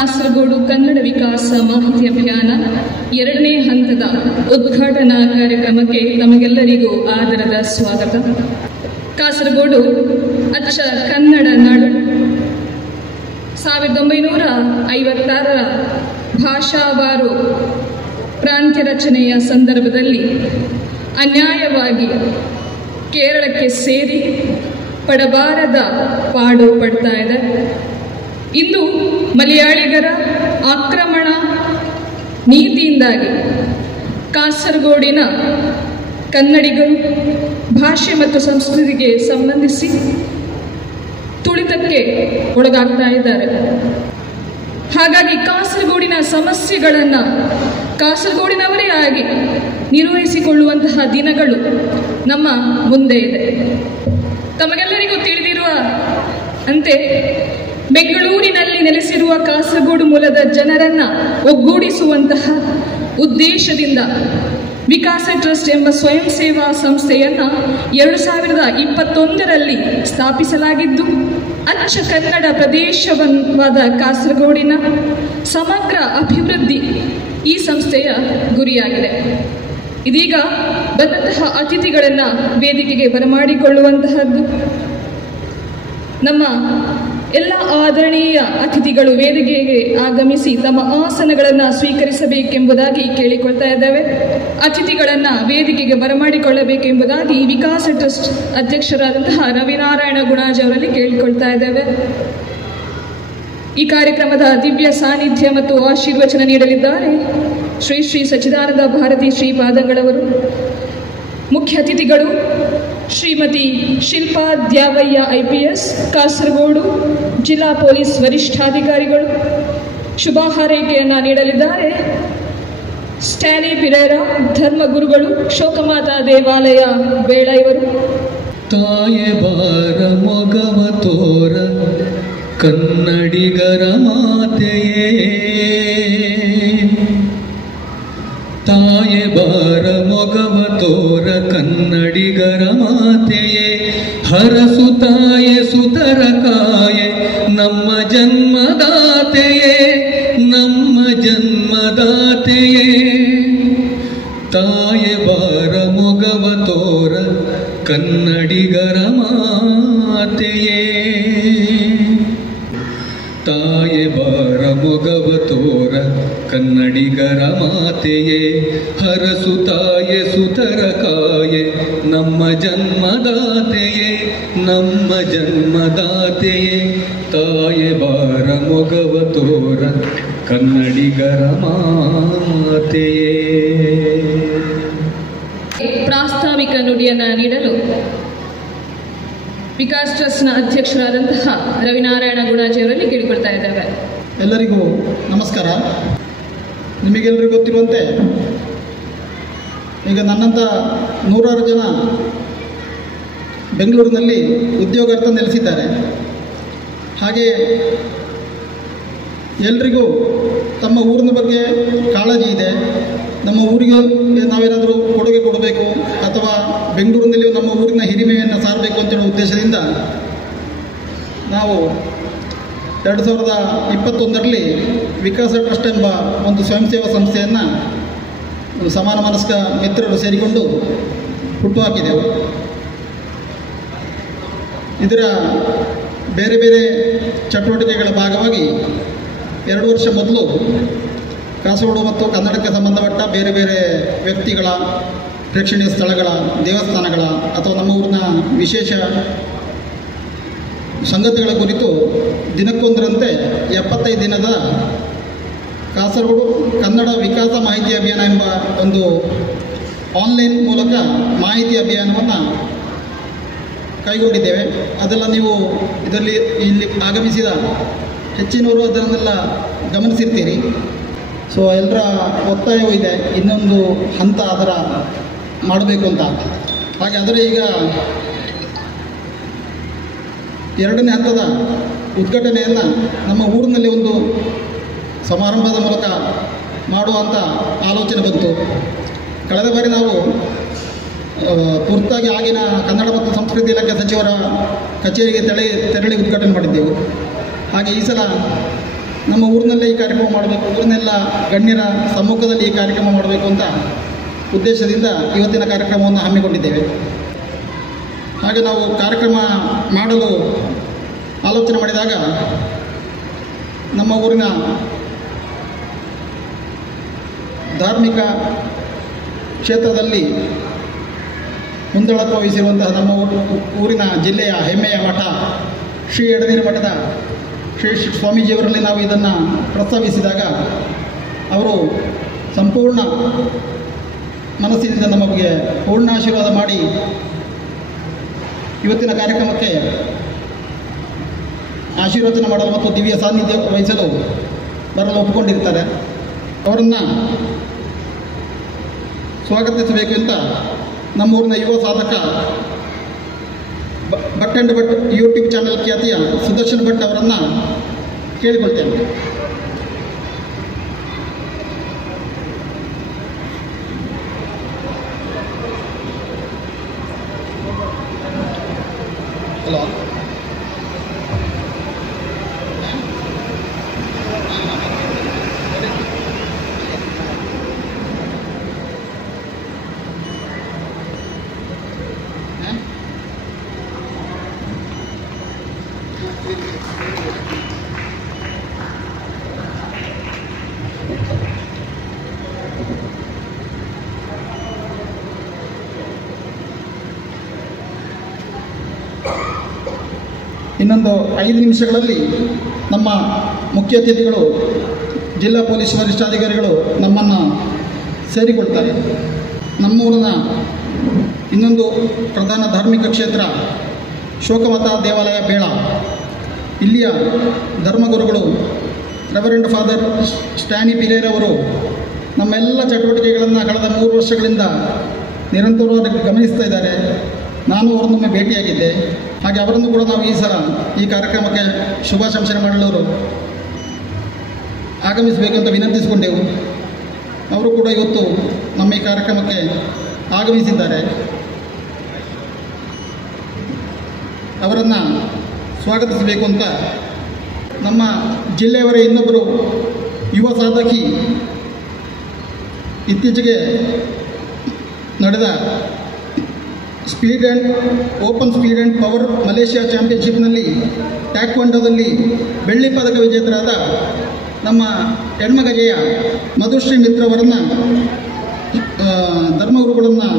ಕಾಸರಗೋಡು ಕನ್ನಡ ವಿಕಾಸ ಮಾಹಿತಿ ಅಭಿಯಾನ 2ನೇ ಹಂತದ ಉದ್ಘಾಟನಾ ಕಾರ್ಯಕ್ರಮಕ್ಕೆ ತಮಗೆಲ್ಲರಿಗೂ ಆದರದ ಸ್ವಾಗತ. ಕಾಸರಗೋಡು ಅಚ್ಚ ಕನ್ನಡ ನಾಡು. 1956ರ ಭಾಷಾವಾರು ಪ್ರಾಂತ್ಯ ರಚನೆಯ ಸಂದರ್ಭದಲ್ಲಿ ಅನ್ಯಾಯವಾಗಿ ಕೇರಳಕ್ಕೆ ಸೇರಿ ಪಡಬಾರದ ಪಾಡು ಪಡ್ತಾ ಇದೆ. ಇಂದು ಮಲಯಾಳಿಗರ ಆಕ್ರಮಣ ನೀತಿಯಿಂದಾಗಿ ಕಾಸರಗೋಡಿನ ಕನ್ನಡಿಗರು ಭಾಷೆ ಮತ್ತು ಸಂಸ್ಕೃತಿಗೆ ಸಂಬಂಧಿಸಿ ತುಳಿತಕ್ಕೆ ಒಳಗಾಗ್ತಾ ಇದ್ದಾರೆ. ಹಾಗಾಗಿ ಕಾಸರಗೋಡಿನ ಸಮಸ್ಯೆಗಳನ್ನು ಕಾಸರಗೋಡಿನವರೇ ಆಗಿ ನಿರ್ವಹಿಸಿಕೊಳ್ಳುವಂತಹ ದಿನಗಳು ನಮ್ಮ ಮುಂದೆ ಇದೆ. ತಮಗೆಲ್ಲರಿಗೂ ತಿಳಿದಿರುವ ಅಂತೆ ಬೆಂಗಳೂರಿನಲ್ಲಿ ನೆಲೆಸಿರುವ ಕಾಸರಗೋಡು ಮೂಲದ ಜನರನ್ನು ಒಗ್ಗೂಡಿಸುವಂತಹ ಉದ್ದೇಶದಿಂದ ವಿಕಾಸ ಟ್ರಸ್ಟ್ ಎಂಬ ಸ್ವಯಂ ಸೇವಾ ಸಂಸ್ಥೆಯನ್ನು 2021ರಲ್ಲಿ ಸ್ಥಾಪಿಸಲಾಗಿದ್ದು, ಅಚ್ಚ ಕನ್ನಡ ಪ್ರದೇಶವಾದ ಕಾಸರಗೋಡಿನ ಸಮಗ್ರ ಅಭಿವೃದ್ಧಿ ಈ ಸಂಸ್ಥೆಯ ಗುರಿಯಾಗಿದೆ. ಇದೀಗ ಬಂದಂತಹ ಅತಿಥಿಗಳನ್ನು ವೇದಿಕೆಗೆ ಬರಮಾಡಿಕೊಳ್ಳುವಂತಹದ್ದು. ನಮ್ಮ ಎಲ್ಲ ಆದರಣೀಯ ಅತಿಥಿಗಳು ವೇದಿಕೆಗೆ ಆಗಮಿಸಿ ತಮ್ಮ ಆಸನಗಳನ್ನು ಸ್ವೀಕರಿಸಬೇಕೆಂಬುದಾಗಿ ಕೇಳಿಕೊಳ್ತಾ ಇದ್ದೇವೆ. ಅತಿಥಿಗಳನ್ನು ವೇದಿಕೆಗೆ ಬರಮಾಡಿಕೊಳ್ಳಬೇಕೆಂಬುದಾಗಿ ವಿಕಾಸ ಟ್ರಸ್ಟ್ ಅಧ್ಯಕ್ಷರಾದಂತಹ ರವಿನಾರಾಯಣ ಗುಣಾಜ್ ಅವರಲ್ಲಿ ಕೇಳಿಕೊಳ್ತಾ ಇದ್ದೇವೆ. ಈ ಕಾರ್ಯಕ್ರಮದ ದಿವ್ಯ ಸಾನ್ನಿಧ್ಯ ಮತ್ತು ಆಶೀರ್ವಚನ ನೀಡಲಿದ್ದಾರೆ ಶ್ರೀ ಶ್ರೀ ಸಚ್ಚಿದಾನಂದ ಭಾರತಿ ಶ್ರೀಪಾದಂಗಳವರು. ಮುಖ್ಯ ಅತಿಥಿಗಳು ಶ್ರೀಮತಿ ಶಿಲ್ಪಾ ದ್ಯಾವಯ್ಯ IPS, ಕಾಸರಗೋಡು ಜಿಲ್ಲಾ ಪೊಲೀಸ್ ವರಿಷ್ಠಾಧಿಕಾರಿಗಳು. ಶುಭ ಹಾರೈಕೆಯನ್ನು ನೀಡಲಿದ್ದಾರೆ ಸ್ಟ್ಯಾನಿ ಪಿರೇರಾ, ಧರ್ಮಗುರುಗಳು, ಶೋಕಮಾತಾ ದೇವಾಲಯ ಬೇಳ ಇವರು. ತಾಯೆ ಬಾರ ಮೊಗವ ತೋರ ಕನ್ನಡಿಗರ ಮಾತೆಯೇ, ತಾಯೆ ಬಾರ ಮೊಗವ ತೋರ ಕನ್ನಡಿಗರ ಮಾತೆಯೇ, ಹರಸು ತಾಯೆ ಸುತರ ಕಾಯೆ ನಮ್ಮ ಜನ್ಮದಾತೆಯೇ, ನಮ್ಮ ಜನ್ಮದಾತೆಯೇ. ತಾಯೆ ಬಾರ ಮೊಗವ ತೋರ ಕನ್ನಡಿಗರ ಮಾತೆಯೇ, ತಾಯೆ ಬಾರ ಮೊಗವ ತೋರ ಕನ್ನಡಿಗರ ಮಾತೆಯೇ, ಹರಸು ತಾಯೆ ಸುತರ ಕಾಯೆ ನಮ್ಮ ಜನ್ಮದಾತೆಯೇ, ನಮ್ಮ ಜನ್ಮದಾತೆಯೇ. ತಾಯೆ ಬಾರ ಮೊಗವ ತೋರ ಕನ್ನಡಿಗರ ಮಾತೆಯೇ. ಪ್ರಾಸ್ತಾವಿಕ ನುಡಿಯನ್ನು ನೀಡಲು ವಿಕಾಸ್ ಟ್ರಸ್ಟ್ನ ಅಧ್ಯಕ್ಷರಾದಂತಹ ರವಿನಾರಾಯಣ ಗುಣಾಜಿಯವರಲ್ಲಿ ಕೇಳಿಕೊಳ್ತಾ ಇದ್ದೇವೆ. ಎಲ್ಲರಿಗೂ ನಮಸ್ಕಾರ. ನಿಮಗೆಲ್ಲರಿಗೂ ಗೊತ್ತಿರುವಂತೆ ಈಗ ನನ್ನಂಥ 100 ಜನ ಬೆಂಗಳೂರಿನಲ್ಲಿ ಉದ್ಯೋಗಾರ್ಥ ನೆಲೆಸಿದ್ದಾರೆ. ಹಾಗೆ ಎಲ್ರಿಗೂ ತಮ್ಮ ಊರಿನ ಬಗ್ಗೆ ಕಾಳಜಿ ಇದೆ. ನಮ್ಮ ಊರಿಗೆ ನಾವೇನಾದರೂ ಕೊಡುಗೆ ಕೊಡಬೇಕು ಅಥವಾ ಬೆಂಗಳೂರಿನಲ್ಲಿ ನಮ್ಮ ಊರಿನ ಹಿರಿಮೆಯನ್ನು ಸಾರಬೇಕು ಅಂತೇಳೋ ಉದ್ದೇಶದಿಂದ ನಾವು 2021ರಲ್ಲಿ ವಿಕಾಸ ಟ್ರಸ್ಟ್ ಎಂಬ ಒಂದು ಸ್ವಯಂ ಸೇವಾ ಸಂಸ್ಥೆಯನ್ನು ಸಮಾನ ಮನಸ್ಕ ಮಿತ್ರರು ಸೇರಿಕೊಂಡು ಹುಟ್ಟುಹಾಕಿದೆವು. ಇದರ ಬೇರೆ ಬೇರೆ ಚಟುವಟಿಕೆಗಳ ಭಾಗವಾಗಿ 2 ವರ್ಷ ಮೊದಲು ಕಾಸರಗೋಡು ಮತ್ತು ಕನ್ನಡಕ್ಕೆ ಸಂಬಂಧಪಟ್ಟ ಬೇರೆ ಬೇರೆ ವ್ಯಕ್ತಿಗಳ, ಪ್ರೇಕ್ಷಣೀಯ ಸ್ಥಳಗಳ, ದೇವಸ್ಥಾನಗಳ ಅಥವಾ ನಮ್ಮ ಊರಿನ ವಿಶೇಷ ಸಂಗತಿಗಳ ಕುರಿತು ದಿನಕ್ಕೊಂದರಂತೆ 75 ದಿನದ ಕಾಸರಗೋಡು ಕನ್ನಡ ವಿಕಾಸ ಮಾಹಿತಿ ಅಭಿಯಾನ ಎಂಬ ಒಂದು ಆನ್ಲೈನ್ ಮೂಲಕ ಮಾಹಿತಿ ಅಭಿಯಾನವನ್ನು ಕೈಗೊಂಡಿದ್ದೇವೆ. ಅದೆಲ್ಲ ನೀವು ಇಲ್ಲಿ ಆಗಮಿಸಿದ ಹೆಚ್ಚಿನವರು ಅದನ್ನೆಲ್ಲ ಗಮನಿಸಿರ್ತೀರಿ. ಸೊ ಎಲ್ಲರ ಒತ್ತಾಯವೂ ಇದೆ, ಇನ್ನೊಂದು ಹಂತ ಅದರ ಮಾಡಬೇಕು ಅಂತ. ಹಾಗೆ ಅದರ ಈಗ 2ನೇ ಹಂತದ ಉದ್ಘಾಟನೆಯನ್ನು ನಮ್ಮ ಊರಿನಲ್ಲಿ ಒಂದು ಸಮಾರಂಭದ ಮೂಲಕ ಮಾಡುವಂಥ ಆಲೋಚನೆ ಬಂತು. ಕಳೆದ ಬಾರಿ ನಾವು ತುರ್ತಾಗಿ ಆಗಿನ ಕನ್ನಡ ಮತ್ತು ಸಂಸ್ಕೃತಿ ಇಲಾಖೆ ಸಚಿವರ ಕಚೇರಿಗೆ ತೆರಳಿ ಉದ್ಘಾಟನೆ ಮಾಡಿದ್ದೆವು. ಹಾಗೆ ಈ ಸಲ ನಮ್ಮ ಊರಿನಲ್ಲೇ ಈ ಕಾರ್ಯಕ್ರಮ ಮಾಡಬೇಕು, ಊರಿನೆಲ್ಲ ಗಣ್ಯರ ಸಮ್ಮುಖದಲ್ಲಿ ಈ ಕಾರ್ಯಕ್ರಮ ಮಾಡಬೇಕು ಅಂತ ಉದ್ದೇಶದಿಂದ ಇವತ್ತಿನ ಕಾರ್ಯಕ್ರಮವನ್ನು ಹಮ್ಮಿಕೊಂಡಿದ್ದೇವೆ. ಹಾಗೆ ನಾವು ಕಾರ್ಯಕ್ರಮ ಮಾಡಲು ಆಲೋಚನೆ ಮಾಡಿದಾಗ ನಮ್ಮ ಊರಿನ ಧಾರ್ಮಿಕ ಕ್ಷೇತ್ರದಲ್ಲಿ ಮುಂದಾಳತ್ವ ವಹಿಸಿರುವಂತಹ ನಮ್ಮ ಊರಿನ ಜಿಲ್ಲೆಯ ಹೆಮ್ಮೆಯ ಮಠ ಶ್ರೀ ಎಡನೀರು ಮಠದ ಶ್ರೀ ಸ್ವಾಮೀಜಿಯವರಲ್ಲಿ ನಾವು ಇದನ್ನು ಪ್ರಸ್ತಾವಿಸಿದಾಗ ಅವರು ಸಂಪೂರ್ಣ ಮನಸ್ಸಿನಿಂದ ನಮಗೆ ಪೂರ್ಣ ಆಶೀರ್ವಾದ ಮಾಡಿ ಇವತ್ತಿನ ಕಾರ್ಯಕ್ರಮಕ್ಕೆ ಆಶೀರ್ವಚನ ಮಾಡಲು ಮತ್ತು ದಿವ್ಯ ಸಾನ್ನಿಧ್ಯ ವಹಿಸಲು ಬರಲು ಒಪ್ಪಿಕೊಂಡಿರ್ತಾರೆ. ಅವರನ್ನು ಸ್ವಾಗತಿಸಬೇಕು ಅಂತ ನಮ್ಮೂರಿನ ಯುವ ಸಾಧಕ Bhat and Bhat YouTube channel ಖ್ಯಾತಿಯ ಸುದರ್ಶನ್ ಭಟ್ ಅವರನ್ನು ಕೇಳಿಕೊಳ್ತೇನೆ. ಹಲೋ, ಇನ್ನೊಂದು 5 ನಿಮಿಷಗಳಲ್ಲಿ ನಮ್ಮ ಮುಖ್ಯ ಅತಿಥಿಗಳು ಜಿಲ್ಲಾ ಪೊಲೀಸ್ ವರಿಷ್ಠಾಧಿಕಾರಿಗಳು ನಮ್ಮನ್ನು ಸೇರಿಕೊಳ್ತಾರೆ. ನಮ್ಮೂರಿನ ಇನ್ನೊಂದು ಪ್ರಧಾನ ಧಾರ್ಮಿಕ ಕ್ಷೇತ್ರ ಶೋಕಮತ ದೇವಾಲಯ ಬೇಳ. ಇಲ್ಲಿಯ ಧರ್ಮಗುರುಗಳು ರೆವರೆಂಡ್ ಫಾದರ್ ಸ್ಟ್ಯಾನಿ ಪಿರೇರವರು ನಮ್ಮೆಲ್ಲ ಚಟುವಟಿಕೆಗಳನ್ನು ಕಳೆದ 3 ವರ್ಷಗಳಿಂದ ನಿರಂತರವಾಗಿ ಗಮನಿಸ್ತಾ ಇದ್ದಾರೆ. ನಾನು ಅವರನ್ನೊಮ್ಮೆ ಭೇಟಿಯಾಗಿದ್ದೆ. ಹಾಗೆ ಅವರನ್ನು ಕೂಡ ನಾವು ಈ ಸಲ ಈ ಕಾರ್ಯಕ್ರಮಕ್ಕೆ ಶುಭಾಶಂಸನೆ ಮಾಡಲು ಆಗಮಿಸಬೇಕಂತ ವಿನಂತಿಸಿಕೊಂಡೆವು. ಅವರು ಕೂಡ ಇವತ್ತು ನಮ್ಮ ಈ ಕಾರ್ಯಕ್ರಮಕ್ಕೆ ಆಗಮಿಸಿದ್ದಾರೆ. ಅವರನ್ನು ಸ್ವಾಗತಿಸಬೇಕು ಅಂತ ನಮ್ಮ ಜಿಲ್ಲೆಯವರೇ ಇನ್ನೊಬ್ಬರು ಯುವ ಸಾಧಕಿ ಇತ್ತೀಚೆಗೆ ನಡೆದ open speed and power Malaysia ಚಾಂಪಿಯನ್ಶಿಪ್ನಲ್ಲಿ ಟ್ಯಾಕ್ವಾಂಡೋದಲ್ಲಿ ಬೆಳ್ಳಿ ಪದಕ ವಿಜೇತರಾದ ನಮ್ಮ ಹೆಣ್ಮಗಜೆಯ ಮಧುಶ್ರೀ ಮಿತ್ರ ಅವರನ್ನು ಧರ್ಮಗುರುಗಳನ್ನು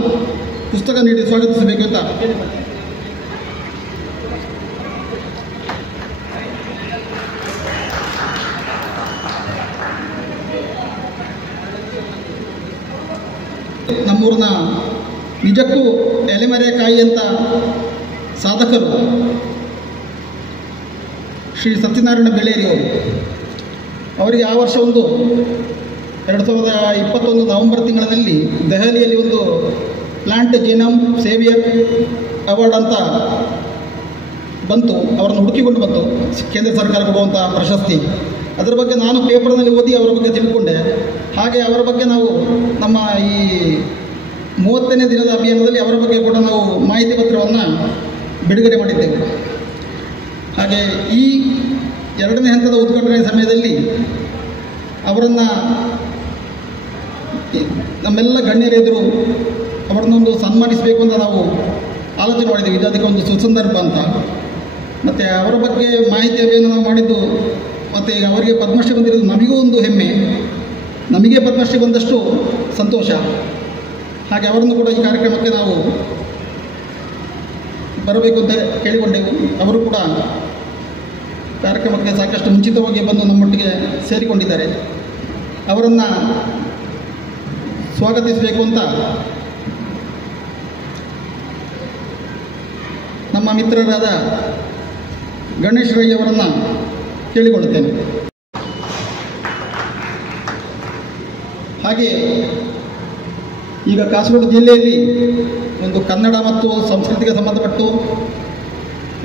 ಪುಸ್ತಕ ನೀಡಿ ಸ್ವಾಗತಿಸಬೇಕು ಅಂತ ನಮ್ಮೂರಿನ ನಿಜಕ್ಕೂ ಎಲೆಮರೆಕಾಯಿ ಅಂತ ಸಾಧಕರು ಶ್ರೀ ಸತ್ಯನಾರಾಯಣ ಬೆಳ್ಳೇರಿಯವರು. ಅವರಿಗೆ ಆ ವರ್ಷ ಒಂದು 2021 ನವೆಂಬರ್ ತಿಂಗಳಲ್ಲಿ ದೆಹಲಿಯಲ್ಲಿ ಒಂದು ಪ್ಲಾಂಟ್ ಜೀನಮ್ ಸೇವಿಯರ್ ಅವಾರ್ಡ್ ಅಂತ ಬಂತು. ಅವರನ್ನು ಹುಡುಕಿಕೊಂಡು ಬಂತು ಕೇಂದ್ರ ಸರ್ಕಾರ ಕೊಡುವಂಥ ಪ್ರಶಸ್ತಿ. ಅದರ ಬಗ್ಗೆ ನಾನು ಪೇಪರ್ನಲ್ಲಿ ಓದಿ ಅವರ ಬಗ್ಗೆ ತಿಳ್ಕೊಂಡೆ. ಹಾಗೆ ಅವರ ಬಗ್ಗೆ ನಾವು ನಮ್ಮ ಈ 30ನೇ ದಿನದ ಅಭಿಯಾನದಲ್ಲಿ ಅವರ ಬಗ್ಗೆ ಕೂಡ ನಾವು ಮಾಹಿತಿ ಪತ್ರವನ್ನು ಬಿಡುಗಡೆ ಮಾಡಿದ್ದೆವು. ಹಾಗೆ ಈ ಎರಡನೇ ಹಂತದ ಉದ್ಘಾಟನೆ ಸಮಯದಲ್ಲಿ ಅವರನ್ನು ನಮ್ಮೆಲ್ಲ ಗಣ್ಯರೆದುರು ಅವರನ್ನೊಂದು ಸನ್ಮಾನಿಸಬೇಕು ಅಂತ ನಾವು ಆಲೋಚನೆ ಮಾಡಿದ್ದೀವಿ. ಇದು ಅದಕ್ಕೆ ಒಂದು ಸುಸಂದರ್ಭ ಅಂತ. ಮತ್ತು ಅವರ ಬಗ್ಗೆ ಮಾಹಿತಿಯನ್ನು ನಾವು ಮಾಡಿದ್ದು, ಮತ್ತು ಅವರಿಗೆ ಪದ್ಮಶ್ರೀ ಬಂದಿರೋದು ನಮಗೂ ಒಂದು ಹೆಮ್ಮೆ. ನಮಗೆ ಪದ್ಮಶ್ರೀ ಬಂದಷ್ಟು ಸಂತೋಷ. ಹಾಗೆ ಅವರನ್ನು ಕೂಡ ಈ ಕಾರ್ಯಕ್ರಮಕ್ಕೆ ನಾವು ಬರಬೇಕು ಅಂತ ಕೇಳಿಕೊಂಡೆವು. ಅವರು ಕೂಡ ಕಾರ್ಯಕ್ರಮಕ್ಕೆ ಸಾಕಷ್ಟು ಮುಂಚಿತವಾಗಿ ಬಂದು ನಮ್ಮೊಟ್ಟಿಗೆ ಸೇರಿಕೊಂಡಿದ್ದಾರೆ. ಅವರನ್ನು ಸ್ವಾಗತಿಸಬೇಕು ಅಂತ ನಮ್ಮ ಮಿತ್ರರಾದ ಗಣೇಶ್ ರೈ ಅವರನ್ನು ಕೇಳಿಕೊಳ್ಳುತ್ತೇನೆ. ಹಾಗೆ ಈಗ ಕಾಸರಗೋಡು ಜಿಲ್ಲೆಯಲ್ಲಿ ಒಂದು ಕನ್ನಡ ಮತ್ತು ಸಂಸ್ಕೃತಿಗೆ ಸಂಬಂಧಪಟ್ಟು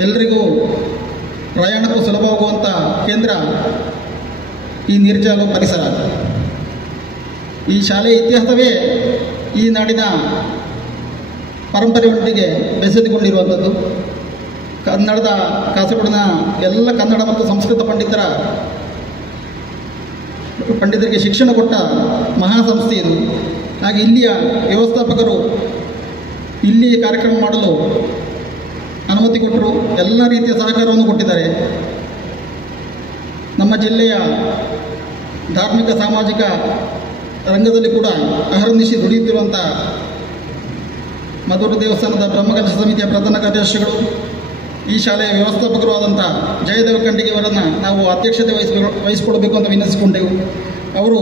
ಎಲ್ಲರಿಗೂ ಪ್ರಯಾಣಕ್ಕೂ ಸುಲಭವಾಗುವಂಥ ಕೇಂದ್ರ ಈ ನೀರ್ಜಾಲು ಪರಿಸರ. ಈ ಶಾಲೆಯ ಇತಿಹಾಸವೇ ಈ ನಾಡಿನ ಪರಂಪರೆಯೊಂದಿಗೆ ಬೆಸೆದುಕೊಂಡಿರುವಂಥದ್ದು. ಕನ್ನಡದ ಕಾಸರಗೋಡಿನ ಎಲ್ಲ ಕನ್ನಡ ಮತ್ತು ಸಂಸ್ಕೃತ ಪಂಡಿತರಿಗೆ ಶಿಕ್ಷಣ ಕೊಟ್ಟ ಮಹಾಸಂಸ್ಥೆ ಇದು. ಹಾಗೆ ಇಲ್ಲಿಯ ವ್ಯವಸ್ಥಾಪಕರು ಇಲ್ಲಿ ಕಾರ್ಯಕ್ರಮ ಮಾಡಲು ಅನುಮತಿ ಕೊಟ್ಟರು, ಎಲ್ಲ ರೀತಿಯ ಸಹಕಾರವನ್ನು ಕೊಟ್ಟಿದ್ದಾರೆ. ನಮ್ಮ ಜಿಲ್ಲೆಯ ಧಾರ್ಮಿಕ ಸಾಮಾಜಿಕ ರಂಗದಲ್ಲಿ ಕೂಡ ಅಹರ್ನಿಶಿ ದುಡಿಯುತ್ತಿರುವಂಥ ಮಧುರ ದೇವಸ್ಥಾನದ ಬ್ರಹ್ಮಕಲಶ ಸಮಿತಿಯ ಪ್ರಧಾನ ಕಾರ್ಯದರ್ಶಿಗಳು, ಈ ಶಾಲೆಯ ವ್ಯವಸ್ಥಾಪಕರು ಆದಂಥ ಜಯದೇವ ಖಂಡಿಗೆಯವರನ್ನು ನಾವು ಅಧ್ಯಕ್ಷತೆ ವಹಿಸಿಕೊಡಬೇಕು ಅಂತ ವಿನಂತಿಸಿಕೊಂಡೆವು. ಅವರು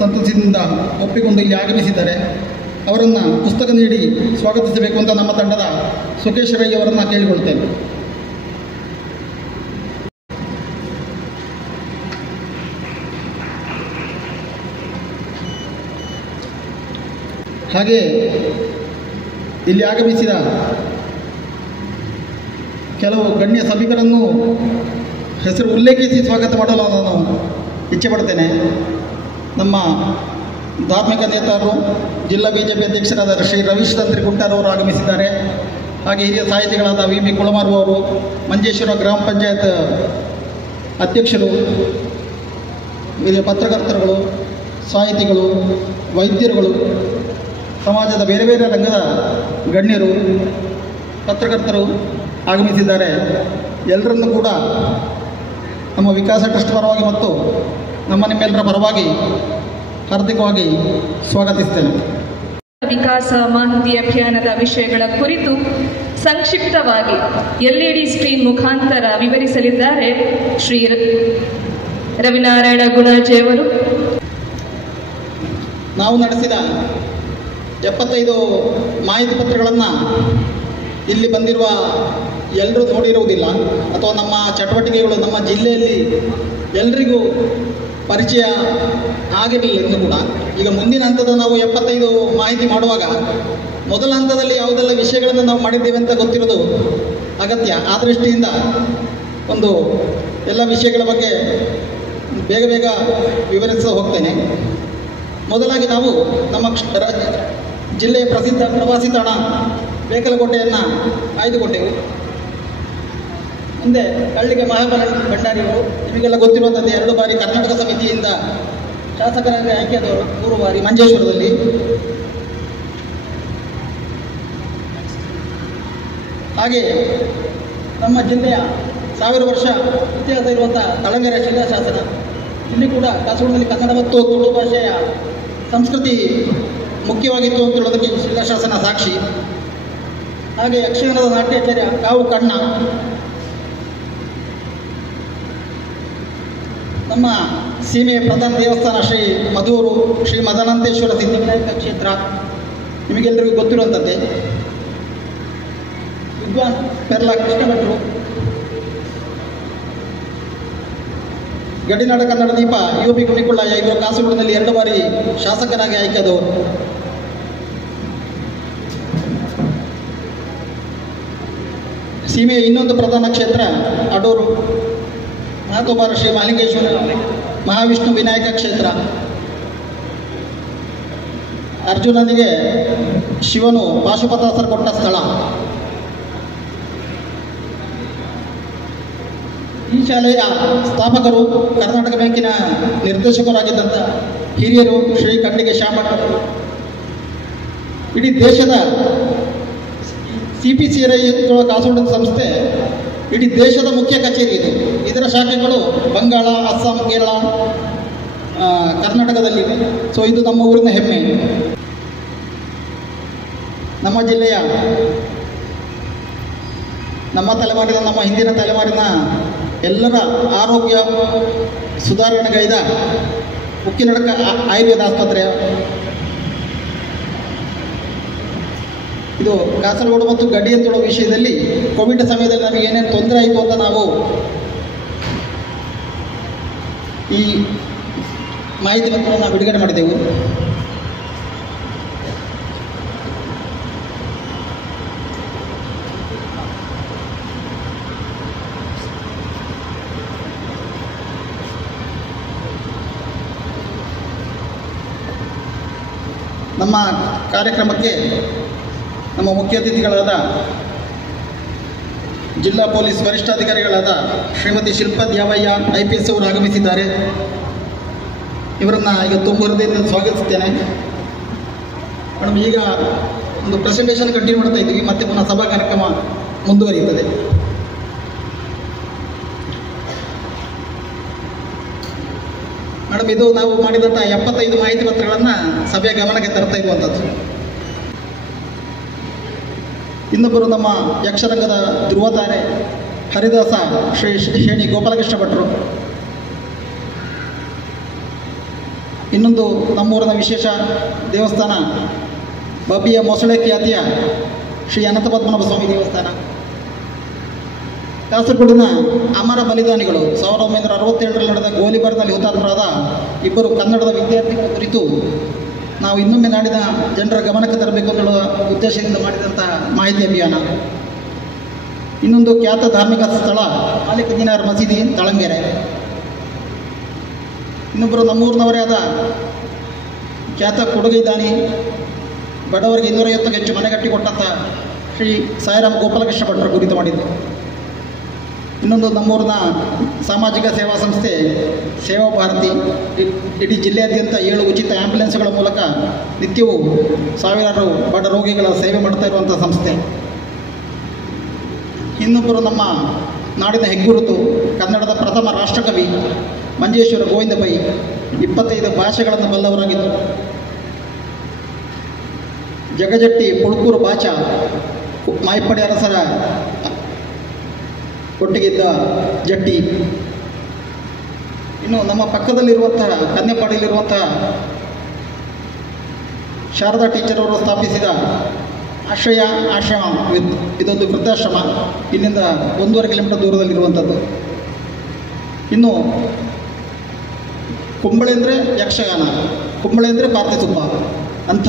ಸಂತಸದಿಂದ ಒಪ್ಪಿಕೊಂಡು ಇಲ್ಲಿ ಆಗಮಿಸಿದ್ದಾರೆ. ಅವರನ್ನು ಪುಸ್ತಕ ನೀಡಿ ಸ್ವಾಗತಿಸಬೇಕು ಅಂತ ನಮ್ಮ ತಂಡದ ಸುಖೇಶ್ ರೈ ಅವರನ್ನು ಕೇಳಿಕೊಳ್ತೇನೆ. ಹಾಗೆ ಇಲ್ಲಿ ಆಗಮಿಸಿದ ಕೆಲವು ಗಣ್ಯ ಸಭಿಕರನ್ನು ಹೆಸರು ಉಲ್ಲೇಖಿಸಿ ಸ್ವಾಗತ ಮಾಡಲು ನಾನು ಇಚ್ಛೆ ಪಡ್ತೇನೆ. ನಮ್ಮ ಧಾರ್ಮಿಕ ನೇತಾರರು, ಜಿಲ್ಲಾ ಬಿಜೆಪಿ ಅಧ್ಯಕ್ಷರಾದ ಶ್ರೀ ರವೀಶ್ ತಂತ್ರಿ ಕುಂಟಾರ್ ಅವರು ಆಗಮಿಸಿದ್ದಾರೆ. ಹಾಗೆ ಹಿರಿಯ ಸಾಹಿತಿಗಳಾದ ವಿ ಕುಳಮಾರು ಅವರು, ಮಂಜೇಶ್ವರ ಗ್ರಾಮ ಪಂಚಾಯತ್ ಅಧ್ಯಕ್ಷರು, ಹಿರಿಯ ಪತ್ರಕರ್ತರುಗಳು, ಸಾಹಿತಿಗಳು, ವೈದ್ಯರುಗಳು, ಸಮಾಜದ ಬೇರೆ ಬೇರೆ ರಂಗದ ಗಣ್ಯರು, ಪತ್ರಕರ್ತರು ಆಗಮಿಸಿದ್ದಾರೆ. ಎಲ್ಲರನ್ನೂ ಕೂಡ ನಮ್ಮ ವಿಕಾಸ ಟ್ರಸ್ಟ್ ಪರವಾಗಿ ಮತ್ತು ನಿಮ್ಮೆಲ್ಲರ ಪರವಾಗಿ ಹಾರ್ದಿಕವಾಗಿ ಸ್ವಾಗತಿಸ್ತೇನೆ. ವಿಕಾಸ ಮಾಹಿತಿ ಅಭಿಯಾನದ ವಿಷಯಗಳ ಕುರಿತು ಸಂಕ್ಷಿಪ್ತವಾಗಿ LED ಸ್ಕ್ರೀನ್ ಮುಖಾಂತರ ವಿವರಿಸಲಿದ್ದಾರೆ ಶ್ರೀ ರವಿನಾರಾಯಣ ಗುಣಾಜಿಯವರು. ನಾವು ನಡೆಸಿದ 75 ಮಾಹಿತಿ ಪತ್ರಗಳನ್ನು ಇಲ್ಲಿ ಬಂದಿರುವ ಎಲ್ಲರೂ ನೋಡಿರುವುದಿಲ್ಲ, ಅಥವಾ ನಮ್ಮ ಚಟುವಟಿಕೆಗಳು ನಮ್ಮ ಜಿಲ್ಲೆಯಲ್ಲಿ ಎಲ್ರಿಗೂ ಪರಿಚಯ ಆಗಿರಲಿಲ್ಲ ಎಂದು ಕೂಡ. ಈಗ ಮುಂದಿನ ಹಂತದ ನಾವು 75 ಮಾಹಿತಿ ಮಾಡುವಾಗ ಮೊದಲ ಹಂತದಲ್ಲಿ ಯಾವುದೆಲ್ಲ ವಿಷಯಗಳನ್ನು ನಾವು ಮಾಡಿದ್ದೇವೆ ಅಂತ ಗೊತ್ತಿರೋದು ಅಗತ್ಯ. ಆ ದೃಷ್ಟಿಯಿಂದ ಒಂದು ಎಲ್ಲ ವಿಷಯಗಳ ಬಗ್ಗೆ ಬೇಗ ಬೇಗ ವಿವರಿಸ ಹೋಗ್ತೇನೆ. ಮೊದಲಾಗಿ ನಾವು ನಮ್ಮ ಜಿಲ್ಲೆಯ ಪ್ರಸಿದ್ಧ ಪ್ರವಾಸಿ ತಾಣ ಬೇಕಲಕೋಟೆಯನ್ನು ಆಯ್ದುಕೊಂಡೆವು. ಮುಂದೆ ಕಳ್ಳಿಗೆ ಭಂಡಾರಿಯವರು, ನಿಮಗೆಲ್ಲ ಗೊತ್ತಿರುವಂಥದ್ದು 2 ಬಾರಿ ಕರ್ನಾಟಕ ಸಮಿತಿಯಿಂದ ಶಾಸಕರಾಗಿ ಆಯ್ಕೆಯಾದವರು, 3 ಬಾರಿ ಮಂಜೇಶ್ವರದಲ್ಲಿ. ಹಾಗೆ ನಮ್ಮ ಜಿಲ್ಲೆಯ 1000 ವರ್ಷ ಇತಿಹಾಸ ಇರುವಂಥ ತಳಂಗೆರೆ ಶಿಲಾಶಾಸನ, ಇಲ್ಲಿ ಕೂಡ ಕಾಸರಗೋಡಿನಲ್ಲಿ ಕನ್ನಡ ಮತ್ತು ತುಳು ಭಾಷೆಯ ಸಂಸ್ಕೃತಿ ಮುಖ್ಯವಾಗಿತ್ತು ಅಂತ ಹೇಳೋದಕ್ಕೆ ಶಿಲಾಶಾಸನ ಸಾಕ್ಷಿ. ಹಾಗೆ ಯಕ್ಷಗಾನದ ನಾಟ್ಯಾಚಾರ್ಯ ಕಾವು ಕಣ್ಣ, ನಮ್ಮ ಸೀಮೆಯ ಪ್ರಧಾನ ದೇವಸ್ಥಾನ ಶ್ರೀ ಮಧೂರು ಶ್ರೀ ಮದನಂತೇಶ್ವರ ಸಿದ್ಧಿವಿನಾಯಕ ಕ್ಷೇತ್ರ ನಿಮಗೆಲ್ಲರಿಗೂ ಗೊತ್ತಿರುವಂಥದ್ದೇ. ವಿದ್ವಾನ್ ಪೆರ್ಲ ಕೃಷ್ಣಭಟ್ರು, ಗಡಿನಾಡ ಕನ್ನಡ ದೀಪ UP ಕುಣಿಕೊಳ್ಳಯ್ಯ, ಇವರು ಕಾಸರಗೋಡಿನಲ್ಲಿ 2 ಬಾರಿ ಶಾಸಕರಾಗಿ ಆಯ್ಕೆಯಾದವರು. ಸೀಮೆಯ ಇನ್ನೊಂದು ಪ್ರಧಾನ ಕ್ಷೇತ್ರ ಅಡೂರು ಮಹಾತೋಬಾರ ಶ್ರೀ ಮಹಾಲಿಂಗೇಶ್ವರ ಮಹಾವಿಷ್ಣು ವಿನಾಯಕ ಕ್ಷೇತ್ರ. ಅರ್ಜುನನಿಗೆ ಶಿವನು ಪಾಶುಪತಾಸ್ತ್ರ ಕೊಟ್ಟ ಸ್ಥಳ. ಈ ಶಾಲೆಯ ಸ್ಥಾಪಕರು, ಕರ್ನಾಟಕ ಬ್ಯಾಂಕಿನ ನಿರ್ದೇಶಕರಾಗಿದ್ದಂಥ ಹಿರಿಯರು ಶ್ರೀ ಕಂಡಿಗೆ ಶ್ಯಾಮಠ್ ಅವರು. ಇಡೀ ದೇಶದ CPCRI ಕಾಸರಗೋಡು ಸಂಸ್ಥೆ ಇಡೀ ದೇಶದ ಮುಖ್ಯ ಕಚೇರಿ ಇದು. ಇದರ ಶಾಖೆಗಳು ಬಂಗಾಳ, ಅಸ್ಸಾಂ, ಕೇರಳ, ಕರ್ನಾಟಕದಲ್ಲಿವೆ. ಸೊ ಇದು ನಮ್ಮ ಊರಿನ ಹೆಮ್ಮೆ. ನಮ್ಮ ಜಿಲ್ಲೆಯ ನಮ್ಮ ತಲೆಮಾರಿನ, ನಮ್ಮ ಹಿಂದಿನ ತಲೆಮಾರಿನ ಎಲ್ಲರ ಆರೋಗ್ಯ ಸುಧಾರಣೆಗೈದ ಉಕ್ಕಿನಡಕ ಆಯುರ್ವೇದ ಆಸ್ಪತ್ರೆ ಇದು. ಕಾಸರಗೋಡು ಮತ್ತು ಗಡಿಯಂತುಳ ವಿಷಯದಲ್ಲಿ ಕೋವಿಡ್ ಸಮಯದಲ್ಲಿ ನಮಗೆ ಏನೇನು ತೊಂದರೆ ಆಯಿತು ಅಂತ ನಾವು ಈ ಮಾಹಿತಿ ಪತ್ರವನ್ನು ಬಿಡುಗಡೆ ಮಾಡಿದೆವು. ನಮ್ಮ ಕಾರ್ಯಕ್ರಮಕ್ಕೆ ನಮ್ಮ ಮುಖ್ಯ ಅತಿಥಿಗಳಾದ ಜಿಲ್ಲಾ ಪೊಲೀಸ್ ವರಿಷ್ಠಾಧಿಕಾರಿಗಳಾದ ಶ್ರೀಮತಿ ಶಿಲ್ಪಾ ದ್ಯಾವಯ್ಯ IPS ಅವರು ಆಗಮಿಸಿದ್ದಾರೆ. ಇವರನ್ನು ಈಗ ತುಂಬ ಹೃದಯದಿಂದ ಸ್ವಾಗತಿಸುತ್ತೇನೆ. ಮೇಡಮ್, ಈಗ ಒಂದು ಪ್ರೆಸೆಂಟೇಷನ್ ಕಂಟಿನ್ಯೂ ಮಾಡ್ತಾ ಇದ್ದೀವಿ, ಮತ್ತೆ ಪುನಃ ಸಭಾ ಕಾರ್ಯಕ್ರಮ ಮುಂದುವರಿಯುತ್ತದೆ. ಮೇಡಮ್, ಇದು ನಾವು ಮಾಡಿದಂಥ 75 ಮಾಹಿತಿ ಪತ್ರಗಳನ್ನು ಸಭೆಯ ಗಮನಕ್ಕೆ ತರ್ತಾ ಇರುವಂಥದ್ದು. ಇನ್ನೊಬ್ಬರು ನಮ್ಮ ಯಕ್ಷರಂಗದ ಧ್ರುವತಾರೆ ಹರಿದಾಸ ಶ್ರೀ ಶೇಣಿ ಗೋಪಾಲಕೃಷ್ಣ ಭಟ್ರು. ಇನ್ನೊಂದು ನಮ್ಮೂರಿನ ವಿಶೇಷ ದೇವಸ್ಥಾನ ಬಬ್ಬಿಯ ಮೊಸಳೆ ಖ್ಯಾತಿಯ ಶ್ರೀ ಅನಂತ ಪದ್ಮನಾಭ ಸ್ವಾಮಿ ದೇವಸ್ಥಾನ. ಕಾಸರಗೋಡಿನ ಅಮರ ಬಲಿದಾನಿಗಳು 1967ರಲ್ಲಿ ನಡೆದ ಗೋಲಿಬಾರ್ನಲ್ಲಿ ಹುತಾತ್ಮರಾದ ಇಬ್ಬರು ಕನ್ನಡದ ವಿದ್ಯಾರ್ಥಿಗಳ ಕುರಿತು ನಾವು ಇನ್ನೊಮ್ಮೆ ನಾಡಿನ ಜನರ ಗಮನಕ್ಕೆ ತರಬೇಕು ಅನ್ನುವ ಉದ್ದೇಶದಿಂದ ಮಾಡಿದಂಥ ಮಾಹಿತಿ ಅಭಿಯಾನ. ಇನ್ನೊಂದು ಖ್ಯಾತ ಧಾರ್ಮಿಕ ಸ್ಥಳ ಮಾಲಿಕ್ ದಿನಾರ್ ಮಸೀದಿ ತಳಂಗೆರೆ. ಇನ್ನೊಬ್ಬರು ನಮ್ಮೂರಿನವರೇ ಆದ ಖ್ಯಾತ ಕೊಡುಗೈ ದಾನಿ, ಬಡವರಿಗೆ 250ಕ್ಕೂ ಹೆಚ್ಚು ಮನೆ ಕಟ್ಟಿಕೊಟ್ಟಂಥ ಶ್ರೀ ಸಾಯಿರಾಮ್ ಗೋಪಾಲಕೃಷ್ಣ ಭಟ್ರ ಕುರಿತು ಮಾಡಿದ್ದು. ಇನ್ನೊಂದು ನಮ್ಮೂರಿನ ಸಾಮಾಜಿಕ ಸೇವಾ ಸಂಸ್ಥೆ ಸೇವಾ ಭಾರತಿ ಇಡೀ ಜಿಲ್ಲೆಯಾದ್ಯಂತ 7 ಉಚಿತ ಆ್ಯಂಬುಲೆನ್ಸ್ಗಳ ಮೂಲಕ ನಿತ್ಯವೂ ಸಾವಿರಾರು ಬಡ ರೋಗಿಗಳ ಸೇವೆ ಮಾಡ್ತಾ ಇರುವಂಥ ಸಂಸ್ಥೆ. ಇನ್ನೊಬ್ಬರು ನಮ್ಮ ನಾಡಿನ ಹೆಗ್ಗುರುತು, ಕನ್ನಡದ ಪ್ರಥಮ ರಾಷ್ಟ್ರಕವಿ ಮಂಜೇಶ್ವರ ಗೋವಿಂದ ಪೈ, 25 ಭಾಷೆಗಳನ್ನು ಬಲ್ಲವರಾಗಿದ್ದು. ಜಗಜಟ್ಟಿ ಪುಳ್ಕೂರು ಬಾಚ ಮಾಯಪ್ಪಡಿ ಅರಸರ ಒಟ್ಟಿಗಿದ್ದ ಜಟ್ಟಿ. ಇನ್ನು ನಮ್ಮ ಪಕ್ಕದಲ್ಲಿರುವಂತಹ ಕನ್ಯಪಾಡಿಯಲ್ಲಿರುವಂತಹ ಶಾರದಾ ಟೀಚರ್ ಅವರು ಸ್ಥಾಪಿಸಿದ ಆಶ್ರಮ, ಇದೊಂದು ವೃದ್ಧಾಶ್ರಮ, ಇಲ್ಲಿಂದ 1.5 ಕಿಲೋಮೀಟರ್ ದೂರದಲ್ಲಿರುವಂಥದ್ದು. ಇನ್ನು ಕುಂಬಳೆ ಅಂದರೆ ಯಕ್ಷಗಾನ, ಕುಂಬಳೆ ಅಂದರೆ ಪಾರ್ಥಿಸುಬ್ಬ. ಅಂಥ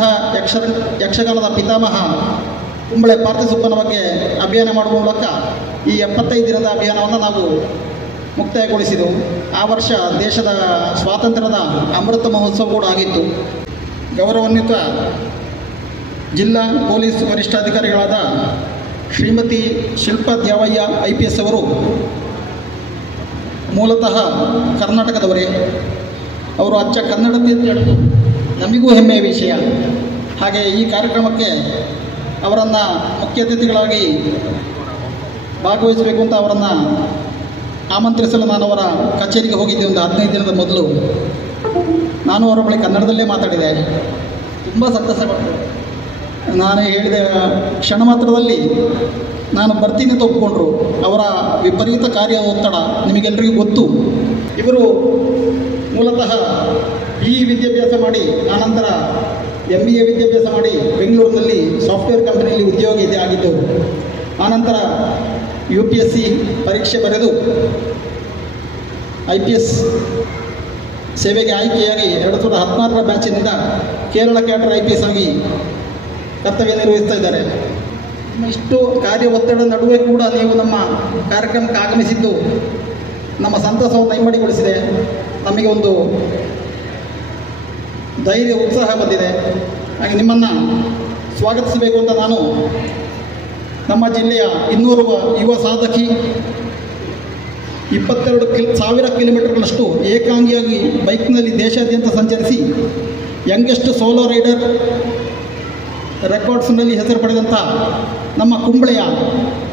ಯಕ್ಷಗಾನದ ಪಿತಾಮಹ ಕುಂಬಳೆ ಪಾರ್ಥಿಸುಬ್ಬನ ಬಗ್ಗೆ ಅಭಿಯಾನ ಮಾಡುವ ಮೂಲಕ ಈ 75 ದಿನದ ಅಭಿಯಾನವನ್ನು ನಾವು ಮುಕ್ತಾಯಗೊಳಿಸಿದೆವು. ಆ ವರ್ಷ ದೇಶದ ಸ್ವಾತಂತ್ರ್ಯದ ಅಮೃತ ಮಹೋತ್ಸವ ಕೂಡ ಆಗಿತ್ತು. ಗೌರವಾನ್ವಿತ ಜಿಲ್ಲಾ ಪೊಲೀಸ್ ವರಿಷ್ಠಾಧಿಕಾರಿಗಳಾದ ಶ್ರೀಮತಿ ಶಿಲ್ಪಾ ದ್ಯಾವಯ್ಯ IPS ಅವರು ಮೂಲತಃ ಕರ್ನಾಟಕದವರೇ. ಅವರು ಅಚ್ಚ ಕನ್ನಡತಿ ನಮಗೂ ಹೆಮ್ಮೆಯ ವಿಷಯ. ಹಾಗೆ ಈ ಕಾರ್ಯಕ್ರಮಕ್ಕೆ ಅವರನ್ನು ಮುಖ್ಯ ಅತಿಥಿಗಳಾಗಿ ಭಾಗವಹಿಸಬೇಕು ಅಂತ ಅವರನ್ನು ಆಮಂತ್ರಿಸಲು ನಾನು ಅವರ ಕಚೇರಿಗೆ ಹೋಗಿದ್ದೆ ಒಂದು 15 ದಿನದ ಮೊದಲು. ನಾನು ಅವರ ಬಳಿ ಕನ್ನಡದಲ್ಲೇ ಮಾತಾಡಿದೆ. ತುಂಬ ಸಂತಸಪಟ್ಟರು. ನಾನು ಹೇಳಿದ ಕ್ಷಣ ಮಾತ್ರದಲ್ಲಿ ನಾನು ಬರ್ತೀನಿ ಅಂತ ಒಪ್ಪಿಕೊಂಡ್ರು. ಅವರ ವಿಪರೀತ ಕಾರ್ಯ ಒತ್ತಡ ನಿಮಗೆಲ್ಲರಿಗೂ ಗೊತ್ತು. ಇವರು ಮೂಲತಃ BE ವಿದ್ಯಾಭ್ಯಾಸ ಮಾಡಿ ಆನಂತರ MBA ವಿದ್ಯಾಭ್ಯಾಸ ಮಾಡಿ ಬೆಂಗಳೂರಿನಲ್ಲಿ ಸಾಫ್ಟ್ವೇರ್ ಕಂಪನಿಯಲ್ಲಿ ಉದ್ಯೋಗ ಆಗಿದ್ದವರು. ಆನಂತರ UPSC ಪರೀಕ್ಷೆ ಬರೆದು IPS ಸೇವೆಗೆ ಆಯ್ಕೆಯಾಗಿ 2016ರ ಬ್ಯಾಚಿನಿಂದ ಕೇರಳ ಕ್ಯಾಡರ್ IPS ಆಗಿ ಕರ್ತವ್ಯ ನಿರ್ವಹಿಸ್ತಾ ಇದ್ದಾರೆ. ಇಷ್ಟು ಕಾರ್ಯ ಒತ್ತಡ ನಡುವೆ ಕೂಡ ನೀವು ನಮ್ಮ ಕಾರ್ಯಕ್ರಮಕ್ಕೆ ಆಗಮಿಸಿದ್ದು ನಮ್ಮ ಸಂತಸವನ್ನು ಇಮ್ಮಡಿಗೊಳಿಸಿದೆ. ನಮಗೆ ಒಂದು ಧೈರ್ಯ, ಉತ್ಸಾಹ ಬಂದಿದೆ. ಹಾಗೆ ನಿಮ್ಮನ್ನು ಸ್ವಾಗತಿಸಬೇಕು ಅಂತ ನಾನು ನಮ್ಮ ಜಿಲ್ಲೆಯ 200 ಯುವ ಸಾಧಕಿ 22,000 ಕಿಲೋಮೀಟರ್ಗಳಷ್ಟು ಏಕಾಂಗಿಯಾಗಿ ಬೈಕ್ನಲ್ಲಿ ದೇಶಾದ್ಯಂತ ಸಂಚರಿಸಿ ಯಂಗೆಸ್ಟ್ ಸೋಲೋ ರೈಡರ್ ರೆಕಾರ್ಡ್ಸ್ನಲ್ಲಿ ಹೆಸರು ಪಡೆದಂಥ ನಮ್ಮ ಕುಂಬಳೆಯ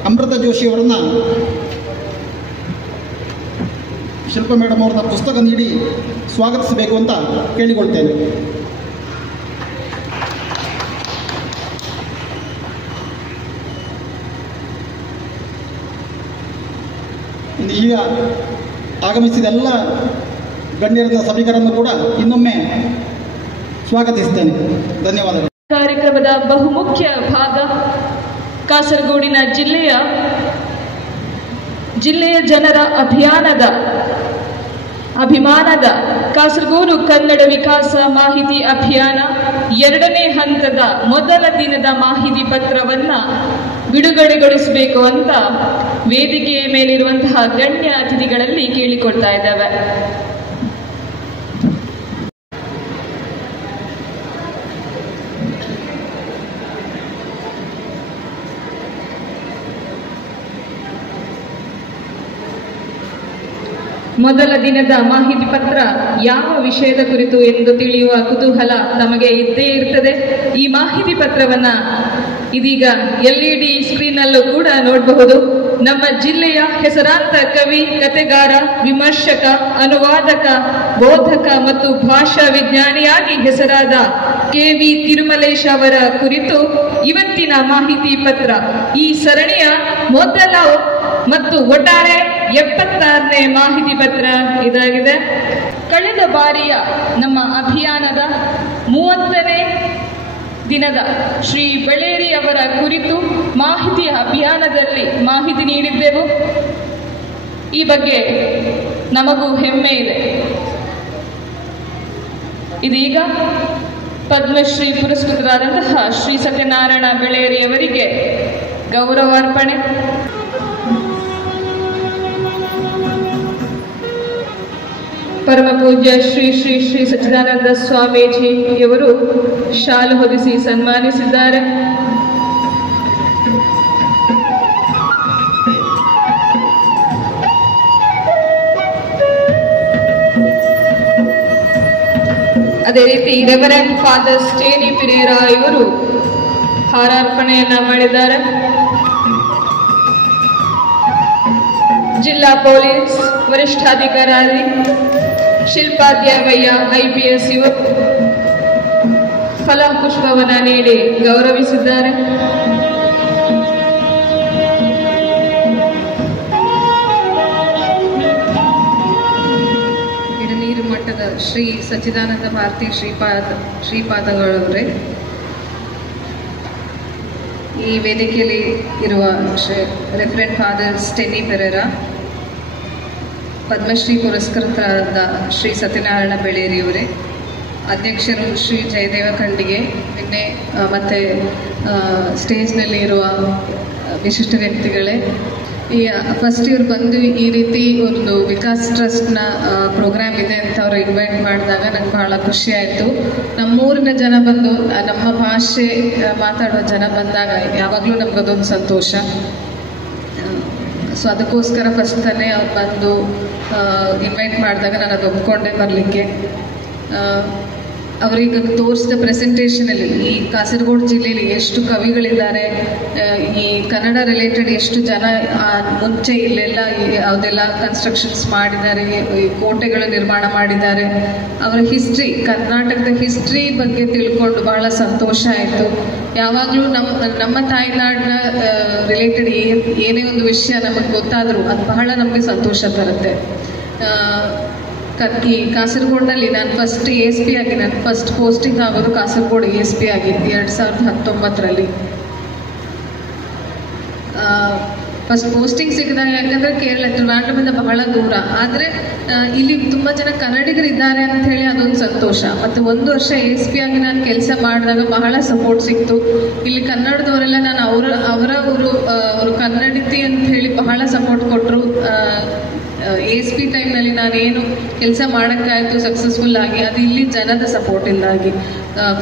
ಅಮೃತ ಜೋಶಿಯವರನ್ನು ಶಿಲ್ಪ ಮೇಡಮ್ ಅವ್ರನ್ನ ಪುಸ್ತಕ ನೀಡಿ ಸ್ವಾಗತಿಸಬೇಕು ಅಂತ ಕೇಳಿಕೊಳ್ತೇನೆ. ಈಗ ಆಗಮಿಸಿದ ಎಲ್ಲ ಗಣ್ಯರನ್ನ ಸಭಿಕರನ್ನು ಕೂಡ ಇನ್ನೊಮ್ಮೆ ಸ್ವಾಗತಿಸುತ್ತೇನೆ. ಧನ್ಯವಾದಗಳು. ಕಾರ್ಯಕ್ರಮದ ಬಹುಮುಖ್ಯ ಭಾಗ ಕಾಸರಗೋಡಿನ ಜಿಲ್ಲೆಯ ಜನರ ಅಭಿಮಾನದ ಕಾಸರಗೋಡು ಕನ್ನಡ ವಿಕಾಸ ಮಾಹಿತಿ ಅಭಿಯಾನ 2ನೇ ಹಂತದ ಮೊದಲ ದಿನದ ಮಾಹಿತಿ ಪತ್ರವನ್ನು ಬಿಡುಗಡೆಗೊಳಿಸಬೇಕು ಅಂತ ವೇದಿಕೆಯ ಮೇಲಿರುವಂತಹ ಗಣ್ಯ ಅತಿಥಿಗಳಲ್ಲಿ ಕೇಳಿಕೊಳ್ತಾ ಇದ್ದಾವೆ. ಮೊದಲ ದಿನದ ಮಾಹಿತಿ ಪತ್ರ ಯಾವ ವಿಷಯದ ಕುರಿತು ಎಂದು ತಿಳಿಯುವ ಕುತೂಹಲ ತಮಗೆ ಇದ್ದೇ ಇರ್ತದೆ. ಈ ಮಾಹಿತಿ ಪತ್ರವನ್ನ ಇದೀಗ LED ಸ್ಕ್ರೀನ್ನಲ್ಲೂ ಕೂಡ ನೋಡಬಹುದು. ನಮ್ಮ ಜಿಲ್ಲೆಯ ಹೆಸರಾಂತ ಕವಿ, ಕತೆಗಾರ, ವಿಮರ್ಶಕ, ಅನುವಾದಕ, ಬೋಧಕ ಮತ್ತು ಭಾಷಾ ವಿಜ್ಞಾನಿಯಾಗಿ ಹೆಸರಾದ KV ತಿರುಮಲೇಶ್ ಅವರ ಕುರಿತು ಇವತ್ತಿನ ಮಾಹಿತಿ ಪತ್ರ. ಈ ಸರಣಿಯ ಮೊದಲ ಮತ್ತು ಒಟ್ಟಾರೆ 76ನೇ ಮಾಹಿತಿ ಪತ್ರ ಇದಾಗಿದೆ. ಕಳೆದ ಬಾರಿಯ ನಮ್ಮ ಅಭಿಯಾನದ 30ನೇ ದಿನದ ಶ್ರೀ ಬೆಳೇರಿ ಅವರ ಕುರಿತು ಮಾಹಿತಿಯ ಅಭಿಯಾನದಲ್ಲಿ ಮಾಹಿತಿ ನೀಡಿದ್ದೆವು. ಈ ಬಗ್ಗೆ ನಮಗೂ ಹೆಮ್ಮೆ ಇದೆ. ಇದೀಗ ಪದ್ಮಶ್ರೀ ಪುರಸ್ಕೃತರಾದಂತಹ ಶ್ರೀ ಸತ್ಯನಾರಾಯಣ ಬೆಳೇರಿ ಅವರಿಗೆ ಗೌರವಾರ್ಪಣೆ. ಪರಮ ಪೂಜ್ಯ ಶ್ರೀ ಶ್ರೀ ಶ್ರೀ ಸಚ್ಚಿದಾನಂದ ಸ್ವಾಮೀಜಿಯವರು ಶಾಲು ಹೊದಿಸಿ ಸನ್ಮಾನಿಸಿದ್ದಾರೆ. ಅದೇ ರೀತಿ ರೆವರೆಂಡ್ ಫಾದರ್ ಸ್ಟೇನಿ ಪಿರೇರಾ ಇವರು ಹಾರಾರ್ಪಣೆಯನ್ನ ಮಾಡಿದ್ದಾರೆ. ಜಿಲ್ಲಾ ಪೊಲೀಸ್ ವರಿಷ್ಠಾಧಿಕಾರಿ ಶಿಲ್ಪಾದ್ಯಾವಯ್ಯ IPS ಇವರು ಫಲಪುಷ್ಪವನ್ನ ನೀಡಿ ಗೌರವಿಸಿದ್ದಾರೆ. ಇಡನೀರು ಮಠದ ಶ್ರೀ ಸಚ್ಚಿದಾನಂದ ಭಾರತಿ ಶ್ರೀಪಾದಗಳವರೇ, ಈ ವೇದಿಕೆಯಲ್ಲಿ ಇರುವ ರೆಫರೆಂಟ್ ಫಾದರ್ ಸ್ಟೆನಿ ಪೆರೇರಾ, ಪದ್ಮಶ್ರೀ ಪುರಸ್ಕೃತರಾದ ಶ್ರೀ ಸತ್ಯನಾರಾಯಣ ಬೆಳೇರಿಯವರೇ, ಅಧ್ಯಕ್ಷರು ಶ್ರೀ ಜಯದೇವ ಖಂಡಿಗೆ, ನಿನ್ನೆ ಮತ್ತು ಸ್ಟೇಜ್ನಲ್ಲಿ ಇರುವ ವಿಶಿಷ್ಟ ವ್ಯಕ್ತಿಗಳೇ, ಈ ಫಸ್ಟ್ ಇವ್ರು ಬಂದು ಈ ರೀತಿ ಒಂದು ವಿಕಾಸ್ ಟ್ರಸ್ಟ್ನ ಪ್ರೋಗ್ರಾಮ್ ಇದೆ ಅಂತ ಅವರು ಇನ್ವೈಟ್ ಮಾಡಿದಾಗ ನಂಗೆ ಬಹಳ ಖುಷಿ ಆಯಿತು. ನಮ್ಮೂರಿನ ಜನ ಬಂದು ನಮ್ಮ ಭಾಷೆ ಮಾತಾಡುವ ಜನ ಬಂದಾಗ ಯಾವಾಗಲೂ ನಮಗದೊಂದು ಸಂತೋಷ. ಸೊ ಅದಕ್ಕೋಸ್ಕರ ಫಸ್ಟ್ ತಾನೇ ಅವ್ರು ಬಂದು ಇನ್ವೈಟ್ ಮಾಡಿದಾಗ ನಾನು ಅದು ಒಪ್ಕೊಂಡೆ ಬರಲಿಕ್ಕೆ. ಅವರೀಗ ತೋರಿಸಿದ ಪ್ರೆಸೆಂಟೇಷನಲ್ಲಿ ಈ ಕಾಸರಗೋಡು ಜಿಲ್ಲೆಯಲ್ಲಿ ಎಷ್ಟು ಕವಿಗಳಿದ್ದಾರೆ, ಈ ಕನ್ನಡ ರಿಲೇಟೆಡ್ ಎಷ್ಟು ಜನ ಮುಂಚೆ ಇಲ್ಲೆಲ್ಲ ಯಾವುದೆಲ್ಲ ಕನ್ಸ್ಟ್ರಕ್ಷನ್ಸ್ ಮಾಡಿದ್ದಾರೆ, ಈ ಕೋಟೆಗಳು ನಿರ್ಮಾಣ ಮಾಡಿದ್ದಾರೆ, ಅವರ ಹಿಸ್ಟ್ರಿ, ಕರ್ನಾಟಕದ ಹಿಸ್ಟ್ರಿ ಬಗ್ಗೆ ತಿಳ್ಕೊಂಡು ಬಹಳ ಸಂತೋಷ ಆಯಿತು. ಯಾವಾಗಲೂ ನಮ್ಮ ತಾಯ್ನಾಡಿನ ರಿಲೇಟೆಡ್ ಏನೇ ಒಂದು ವಿಷಯ ನಮಗೆ ಗೊತ್ತಾದರೂ ಅದು ಬಹಳ ನಮಗೆ ಸಂತೋಷ ತರುತ್ತೆ. ಈ ಕಾಸರಗೋಡಿನಲ್ಲಿ ನಾನು ಫಸ್ಟ್ ASP ಆಗಿ ನಾನು ಫಸ್ಟ್ ಪೋಸ್ಟಿಂಗ್ ಆಗೋದು ಕಾಸರಗೋಡು ASP ಆಗಿ 2019ರಲ್ಲಿ. ಫಸ್ಟ್ ಪೋಸ್ಟಿಂಗ್ ಸಿಕ್ಕಿದಾಗ, ಯಾಕಂದರೆ ಕೇರಳ ಟ್ರಿವಾಂಡ್ರಮಿಂದ ಬಹಳ ದೂರ, ಆದರೆ ಇಲ್ಲಿ ತುಂಬ ಜನ ಕನ್ನಡಿಗರಿದ್ದಾರೆ ಅಂತ ಹೇಳಿ ಅದೊಂದು ಸಂತೋಷ. ಮತ್ತು 1 ವರ್ಷ ASP ಆಗಿ ನಾನು ಕೆಲಸ ಮಾಡಿದಾಗ ಬಹಳ ಸಪೋರ್ಟ್ ಸಿಕ್ತು. ಇಲ್ಲಿ ಕನ್ನಡದವರೆಲ್ಲ ನಾನು ಅವರು ಕನ್ನಡಿತಿ ಅಂತ ಹೇಳಿ ಬಹಳ ಸಪೋರ್ಟ್ ಕೊಟ್ಟರು. ASP ಟೈಮ್ನಲ್ಲಿ ನಾನೇನು ಕೆಲಸ ಮಾಡೋಕ್ಕಾಯಿತು ಸಕ್ಸಸ್ಫುಲ್ ಆಗಿ, ಅದು ಇಲ್ಲಿ ಜನದ ಸಪೋರ್ಟಿಂದಾಗಿ.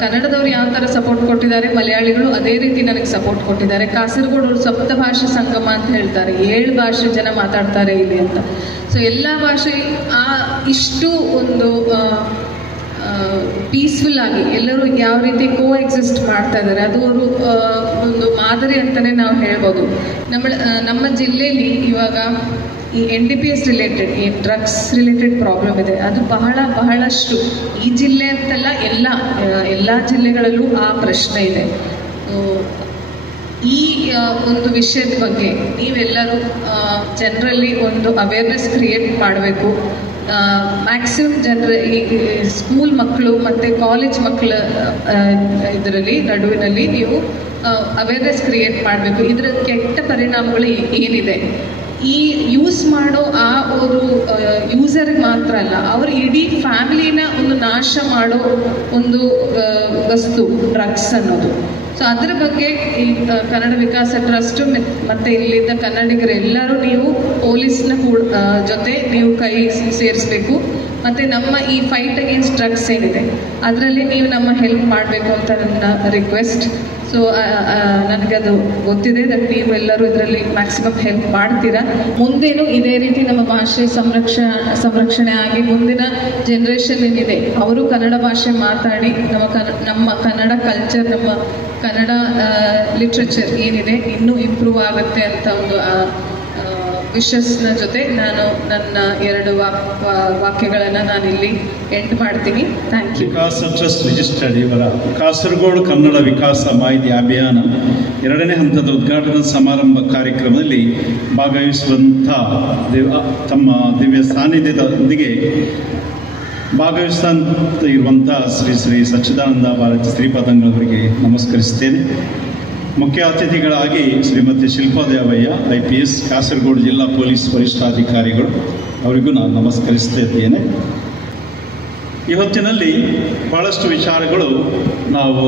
ಕನ್ನಡದವ್ರು ಯಾವ ಥರ ಸಪೋರ್ಟ್ ಕೊಟ್ಟಿದ್ದಾರೆ, ಮಲಯಾಳಿಗಳು ಅದೇ ರೀತಿ ನನಗೆ ಸಪೋರ್ಟ್ ಕೊಟ್ಟಿದ್ದಾರೆ. ಕಾಸರಗೋಡು ಸಪ್ತಭಾಷೆ ಸಂಗಮ ಅಂತ ಹೇಳ್ತಾರೆ, 7 ಭಾಷೆ ಜನ ಮಾತಾಡ್ತಾರೆ ಇಲ್ಲಿ ಅಂತ. ಸೊ ಎಲ್ಲ ಭಾಷೆ ಇಷ್ಟು ಒಂದು ಪೀಸ್ಫುಲ್ ಆಗಿ ಎಲ್ಲರೂ ಯಾವ ರೀತಿ ಕೋ ಎಕ್ಸಿಸ್ಟ್ ಮಾಡ್ತಾ ಇದ್ದಾರೆ, ಅದು ಅವರು ಒಂದು ಮಾದರಿ ಅಂತಲೇ ನಾವು ಹೇಳ್ಬೋದು. ನಮ್ಮ ಜಿಲ್ಲೆಯಲ್ಲಿ ಇವಾಗ ಈ NDPS ರಿಲೇಟೆಡ್, ಈ ಡ್ರಗ್ಸ್ ರಿಲೇಟೆಡ್ ಪ್ರಾಬ್ಲಮ್ ಇದೆ, ಅದು ಬಹಳಷ್ಟು ಈ ಜಿಲ್ಲೆ ಅಂತಲ್ಲ ಎಲ್ಲ ಜಿಲ್ಲೆಗಳಲ್ಲೂ ಆ ಪ್ರಶ್ನೆ ಇದೆ. ಈ ಒಂದು ವಿಷಯದ ಬಗ್ಗೆ ನೀವೆಲ್ಲರೂ ಜನರಲ್ಲಿ ಒಂದು ಅವೇರ್ನೆಸ್ ಕ್ರಿಯೇಟ್ ಮಾಡಬೇಕು. ಮ್ಯಾಕ್ಸಿಮಮ್ ಜನರ ಈ ಸ್ಕೂಲ್ ಮಕ್ಕಳು ಮತ್ತು ಕಾಲೇಜ್ ಮಕ್ಕಳ ಇದರಲ್ಲಿ ನಡುವಿನಲ್ಲಿ ನೀವು ಅವೇರ್ನೆಸ್ ಕ್ರಿಯೇಟ್ ಮಾಡಬೇಕು. ಇದರ ಕೆಟ್ಟ ಪರಿಣಾಮಗಳು ಏನಿದೆ, ಈ ಯೂಸ್ ಮಾಡೋ ಆ ಒಂದು ಯೂಸರ್ಗೆ ಮಾತ್ರ ಅಲ್ಲ, ಅವ್ರ ಇಡೀ ಫ್ಯಾಮಿಲಿನ ಒಂದು ನಾಶ ಮಾಡೋ ಒಂದು ವಸ್ತು ಡ್ರಗ್ಸ್ ಅನ್ನೋದು. ಸೊ ಅದರ ಬಗ್ಗೆ ಈ ಕನ್ನಡ ವಿಕಾಸ ಟ್ರಸ್ಟ್ ಮತ್ತು ಇಲ್ಲಿದ್ದ ಕನ್ನಡಿಗರೆಲ್ಲರೂ ನೀವು ಪೊಲೀಸ್ನ ಜೊತೆ ನೀವು ಕೈ ಸೇರಿಸ್ಬೇಕು. ಮತ್ತು ನಮ್ಮ ಈ ಫೈಟ್ ಅಗೇನ್ಸ್ಟ್ ಡ್ರಗ್ಸ್ ಏನಿದೆ ಅದರಲ್ಲಿ ನೀವು ನಮ್ಮ ಹೆಲ್ಪ್ ಮಾಡಬೇಕು ಅಂತ ನನ್ನ ರಿಕ್ವೆಸ್ಟ್. ಸೊ ನನಗದು ಗೊತ್ತಿದೆ ದಟ್ ನೀವು ಎಲ್ಲರೂ ಇದರಲ್ಲಿ ಮ್ಯಾಕ್ಸಿಮಮ್ ಹೆಲ್ಪ್ ಮಾಡ್ತೀರಾ. ಮುಂದೇನು ಇದೇ ರೀತಿ ನಮ್ಮ ಭಾಷೆ ಸಂರಕ್ಷಣೆ ಆಗಿ ಮುಂದಿನ ಜನ್ರೇಷನ್ ಏನಿದೆ ಅವರು ಕನ್ನಡ ಭಾಷೆ ಮಾತಾಡಿ ನಮ್ಮ ಕನ್ನಡ ಕಲ್ಚರ್, ನಮ್ಮ ಕನ್ನಡ ಲಿಟ್ರೇಚರ್ ಏನಿದೆ ಇನ್ನೂ ಇಂಪ್ರೂವ್ ಆಗುತ್ತೆ ಅಂತ ಒಂದು ವಿಶಸ್ನ ಜೊತೆ ನಾನು ನನ್ನ 2 ವಾಕ್ಯಗಳನ್ನು ನಾನಿಲ್ಲಿ ಎಂಡ್ ಮಾಡ್ತೀನಿ. Thank you. Vikasa trust registered ಇವರ ಕಾಸರಗೋಡು ಕನ್ನಡ ವಿಕಾಸ ಮಾಹಿತಿ ಅಭಿಯಾನ 2ನೇ ಹಂತದ ಉದ್ಘಾಟನಾ ಸಮಾರಂಭ ಕಾರ್ಯಕ್ರಮದಲ್ಲಿ ಭಾಗವಹಿಸುವಂಥ ತಮ್ಮ ದಿವ್ಯ ಸಾನ್ನಿಧ್ಯದೊಂದಿಗೆ ಭಾಗವಹಿಸುವಂತ ಇರುವಂಥ ಶ್ರೀ ಸಚ್ಚಿದಾನಂದ ಭಾರತಿ ಶ್ರೀಪಾದಂಗಳವರಿಗೆ ನಮಸ್ಕರಿಸುತ್ತೇನೆ. ಮುಖ್ಯ ಅತಿಥಿಗಳಾಗಿ ಶ್ರೀಮತಿ ಶಿಲ್ಪಾದೇವಯ್ಯ IPS ಕಾಸರಗೋಡು ಜಿಲ್ಲಾ ಪೊಲೀಸ್ ವರಿಷ್ಠಾಧಿಕಾರಿಗಳು, ಅವರಿಗೂ ನಾನು ನಮಸ್ಕರಿಸುತ್ತಿದ್ದೇನೆ. ಈ ಹೊತ್ತಿನಲ್ಲಿ ಬಹಳಷ್ಟು ವಿಚಾರಗಳು ನಾವು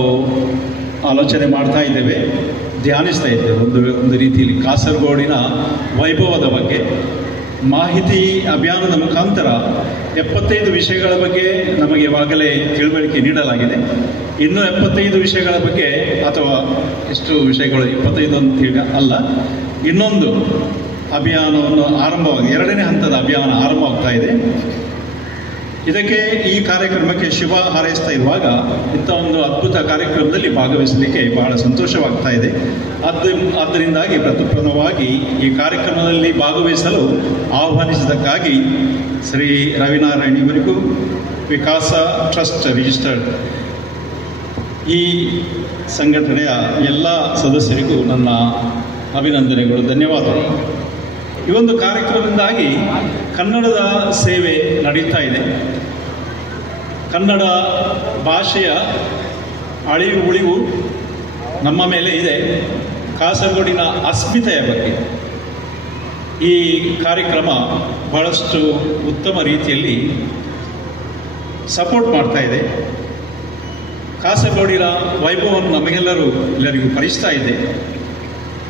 ಆಲೋಚನೆ ಮಾಡ್ತಾ ಇದ್ದೇವೆ, ಧ್ಯಾನಿಸ್ತಾ ಇದ್ದೇವೆ. ಒಂದು ರೀತಿಯಲ್ಲಿ ಕಾಸರಗೋಡಿನ ವೈಭವದ ಬಗ್ಗೆ ಮಾಹಿತಿ ಅಭಿಯಾನದ ಮುಖಾಂತರ 75 ವಿಷಯಗಳ ಬಗ್ಗೆ ನಮಗೆ ಇವಾಗಲೇ ತಿಳುವಳಿಕೆ ನೀಡಲಾಗಿದೆ. ಇನ್ನೂ 75 ವಿಷಯಗಳ ಬಗ್ಗೆ, ಅಥವಾ ಎಷ್ಟು ವಿಷಯಗಳು 25 ಅಂತ ಅಲ್ಲ, ಇನ್ನೊಂದು ಅಭಿಯಾನವನ್ನು ಆರಂಭವಾಗಿ 2ನೇ ಹಂತದ ಅಭಿಯಾನ ಆರಂಭವಾಗ್ತಾ ಇದೆ. ಇದಕ್ಕೆ ಈ ಕಾರ್ಯಕ್ರಮಕ್ಕೆ ಶುಭ ಹಾರೈಸ್ತಾ ಇರುವಾಗ ಇಂಥ ಒಂದು ಅದ್ಭುತ ಕಾರ್ಯಕ್ರಮದಲ್ಲಿ ಭಾಗವಹಿಸಲಿಕ್ಕೆ ಬಹಳ ಸಂತೋಷವಾಗ್ತಾ ಇದೆ. ಆದ್ದರಿಂದಾಗಿ ಪ್ರಥಮವಾಗಿ ಈ ಕಾರ್ಯಕ್ರಮದಲ್ಲಿ ಭಾಗವಹಿಸಲು ಆಹ್ವಾನಿಸಿದ್ದಕ್ಕಾಗಿ ಶ್ರೀ ರವಿನಾರಾಯಣ್ ಇವರಿಗೂ, ವಿಕಾಸ ಟ್ರಸ್ಟ್ ರಿಜಿಸ್ಟರ್ಡ್ ಈ ಸಂಘಟನೆಯ ಎಲ್ಲ ಸದಸ್ಯರಿಗೂ ನನ್ನ ಅಭಿನಂದನೆಗಳು, ಧನ್ಯವಾದಗಳು. ಈ ಒಂದು ಕಾರ್ಯಕ್ರಮದಿಂದಾಗಿ ಕನ್ನಡದ ಸೇವೆ ನಡೀತಾ ಇದೆ. ಕನ್ನಡ ಭಾಷೆಯ ಅಳಿವು ಉಳಿವು ನಮ್ಮ ಮೇಲೆ ಇದೆ. ಕಾಸರಗೋಡಿನ ಅಸ್ಮಿತೆಯ ಬಗ್ಗೆ ಈ ಕಾರ್ಯಕ್ರಮ ಬಹಳಷ್ಟು ಉತ್ತಮ ರೀತಿಯಲ್ಲಿ ಸಪೋರ್ಟ್ ಮಾಡ್ತಾ ಇದೆ. ಕಾಸರಗೋಡಿನ ವೈಭವವನ್ನು ಎಲ್ಲರಿಗೂ ಪರಿಸ್ತಾ ಇದೆ.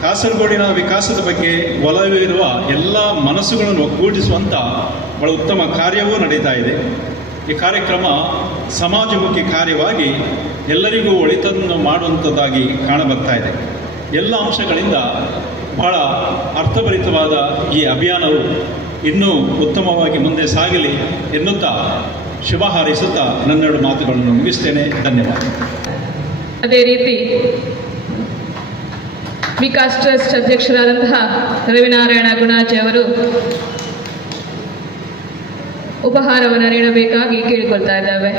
ಕಾಸರಗೋಡಿನ ವಿಕಾಸದ ಬಗ್ಗೆ ಒಲವಿರುವ ಎಲ್ಲ ಮನಸ್ಸುಗಳನ್ನು ಒಗ್ಗೂಡಿಸುವಂಥ ಬಹಳ ಉತ್ತಮ ಕಾರ್ಯವೂ ನಡೀತಾ ಇದೆ. ಈ ಕಾರ್ಯಕ್ರಮ ಸಮಾಜಮುಖಿ ಕಾರ್ಯವಾಗಿ ಎಲ್ಲರಿಗೂ ಒಳಿತನ್ನು ಮಾಡುವಂಥದ್ದಾಗಿ ಕಾಣಬರ್ತಾ ಇದೆ. ಎಲ್ಲ ಅಂಶಗಳಿಂದ ಬಹಳ ಅರ್ಥಭರಿತವಾದ ಈ ಅಭಿಯಾನವು ಇನ್ನೂ ಉತ್ತಮವಾಗಿ ಮುಂದೆ ಸಾಗಲಿ ಎನ್ನುತ್ತಾ ಶುಭ ಹಾರೈಸುತ್ತಾ ನನ್ನೆರಡು ಮಾತುಗಳನ್ನು ಮುಗಿಸ್ತೇನೆ. ಧನ್ಯವಾದ. ಅದೇ ರೀತಿ ವಿಕಾಸ್ ಟ್ರಸ್ಟ್ ಅಧ್ಯಕ್ಷರಾದಂತಹ ರವಿನಾರಾಯಣ ಗುಣಾಜೆ ಅವರು ಉಪಹಾರವನ್ನು ನೀಡಬೇಕಾಗಿ ಕೇಳಿಕೊಳ್ತಾ ಇದ್ದಾವೆ.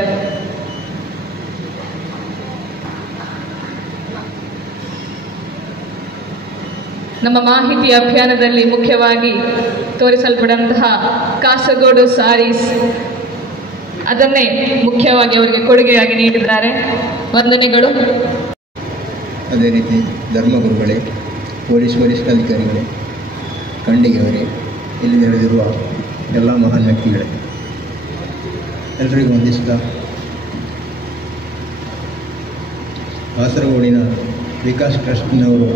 ನಮ್ಮ ಮಾಹಿತಿ ಅಭಿಯಾನದಲ್ಲಿ ಮುಖ್ಯವಾಗಿ ತೋರಿಸಲ್ಪಡುವಂತಹ ಕಾಸರಗೋಡು ಸಾರೀಸ್ ಅದನ್ನೇ ಮುಖ್ಯವಾಗಿ ಅವರಿಗೆ ಕೊಡುಗೆಯಾಗಿ ನೀಡಿದ್ದಾರೆ. ವಂದನೆಗಳು. ಅದೇ ರೀತಿ ಧರ್ಮಗುರುಗಳೇ, ಪೊಲೀಸ್ ವರಿಷ್ಠಾಧಿಕಾರಿಗಳೇ, ಖಂಡಿಗೆಯವರೇ, ಇಲ್ಲಿ ನಡೆದಿರುವ ಎಲ್ಲ ಮಹಾನ್ ವ್ಯಕ್ತಿಗಳೇ, ಎಲ್ಲರಿಗೂ ವಂದಿಸುತ್ತಾ ಕಾಸರಗೋಡಿನ ವಿಕಾಸ್ ಟ್ರಸ್ಟ್ನವರು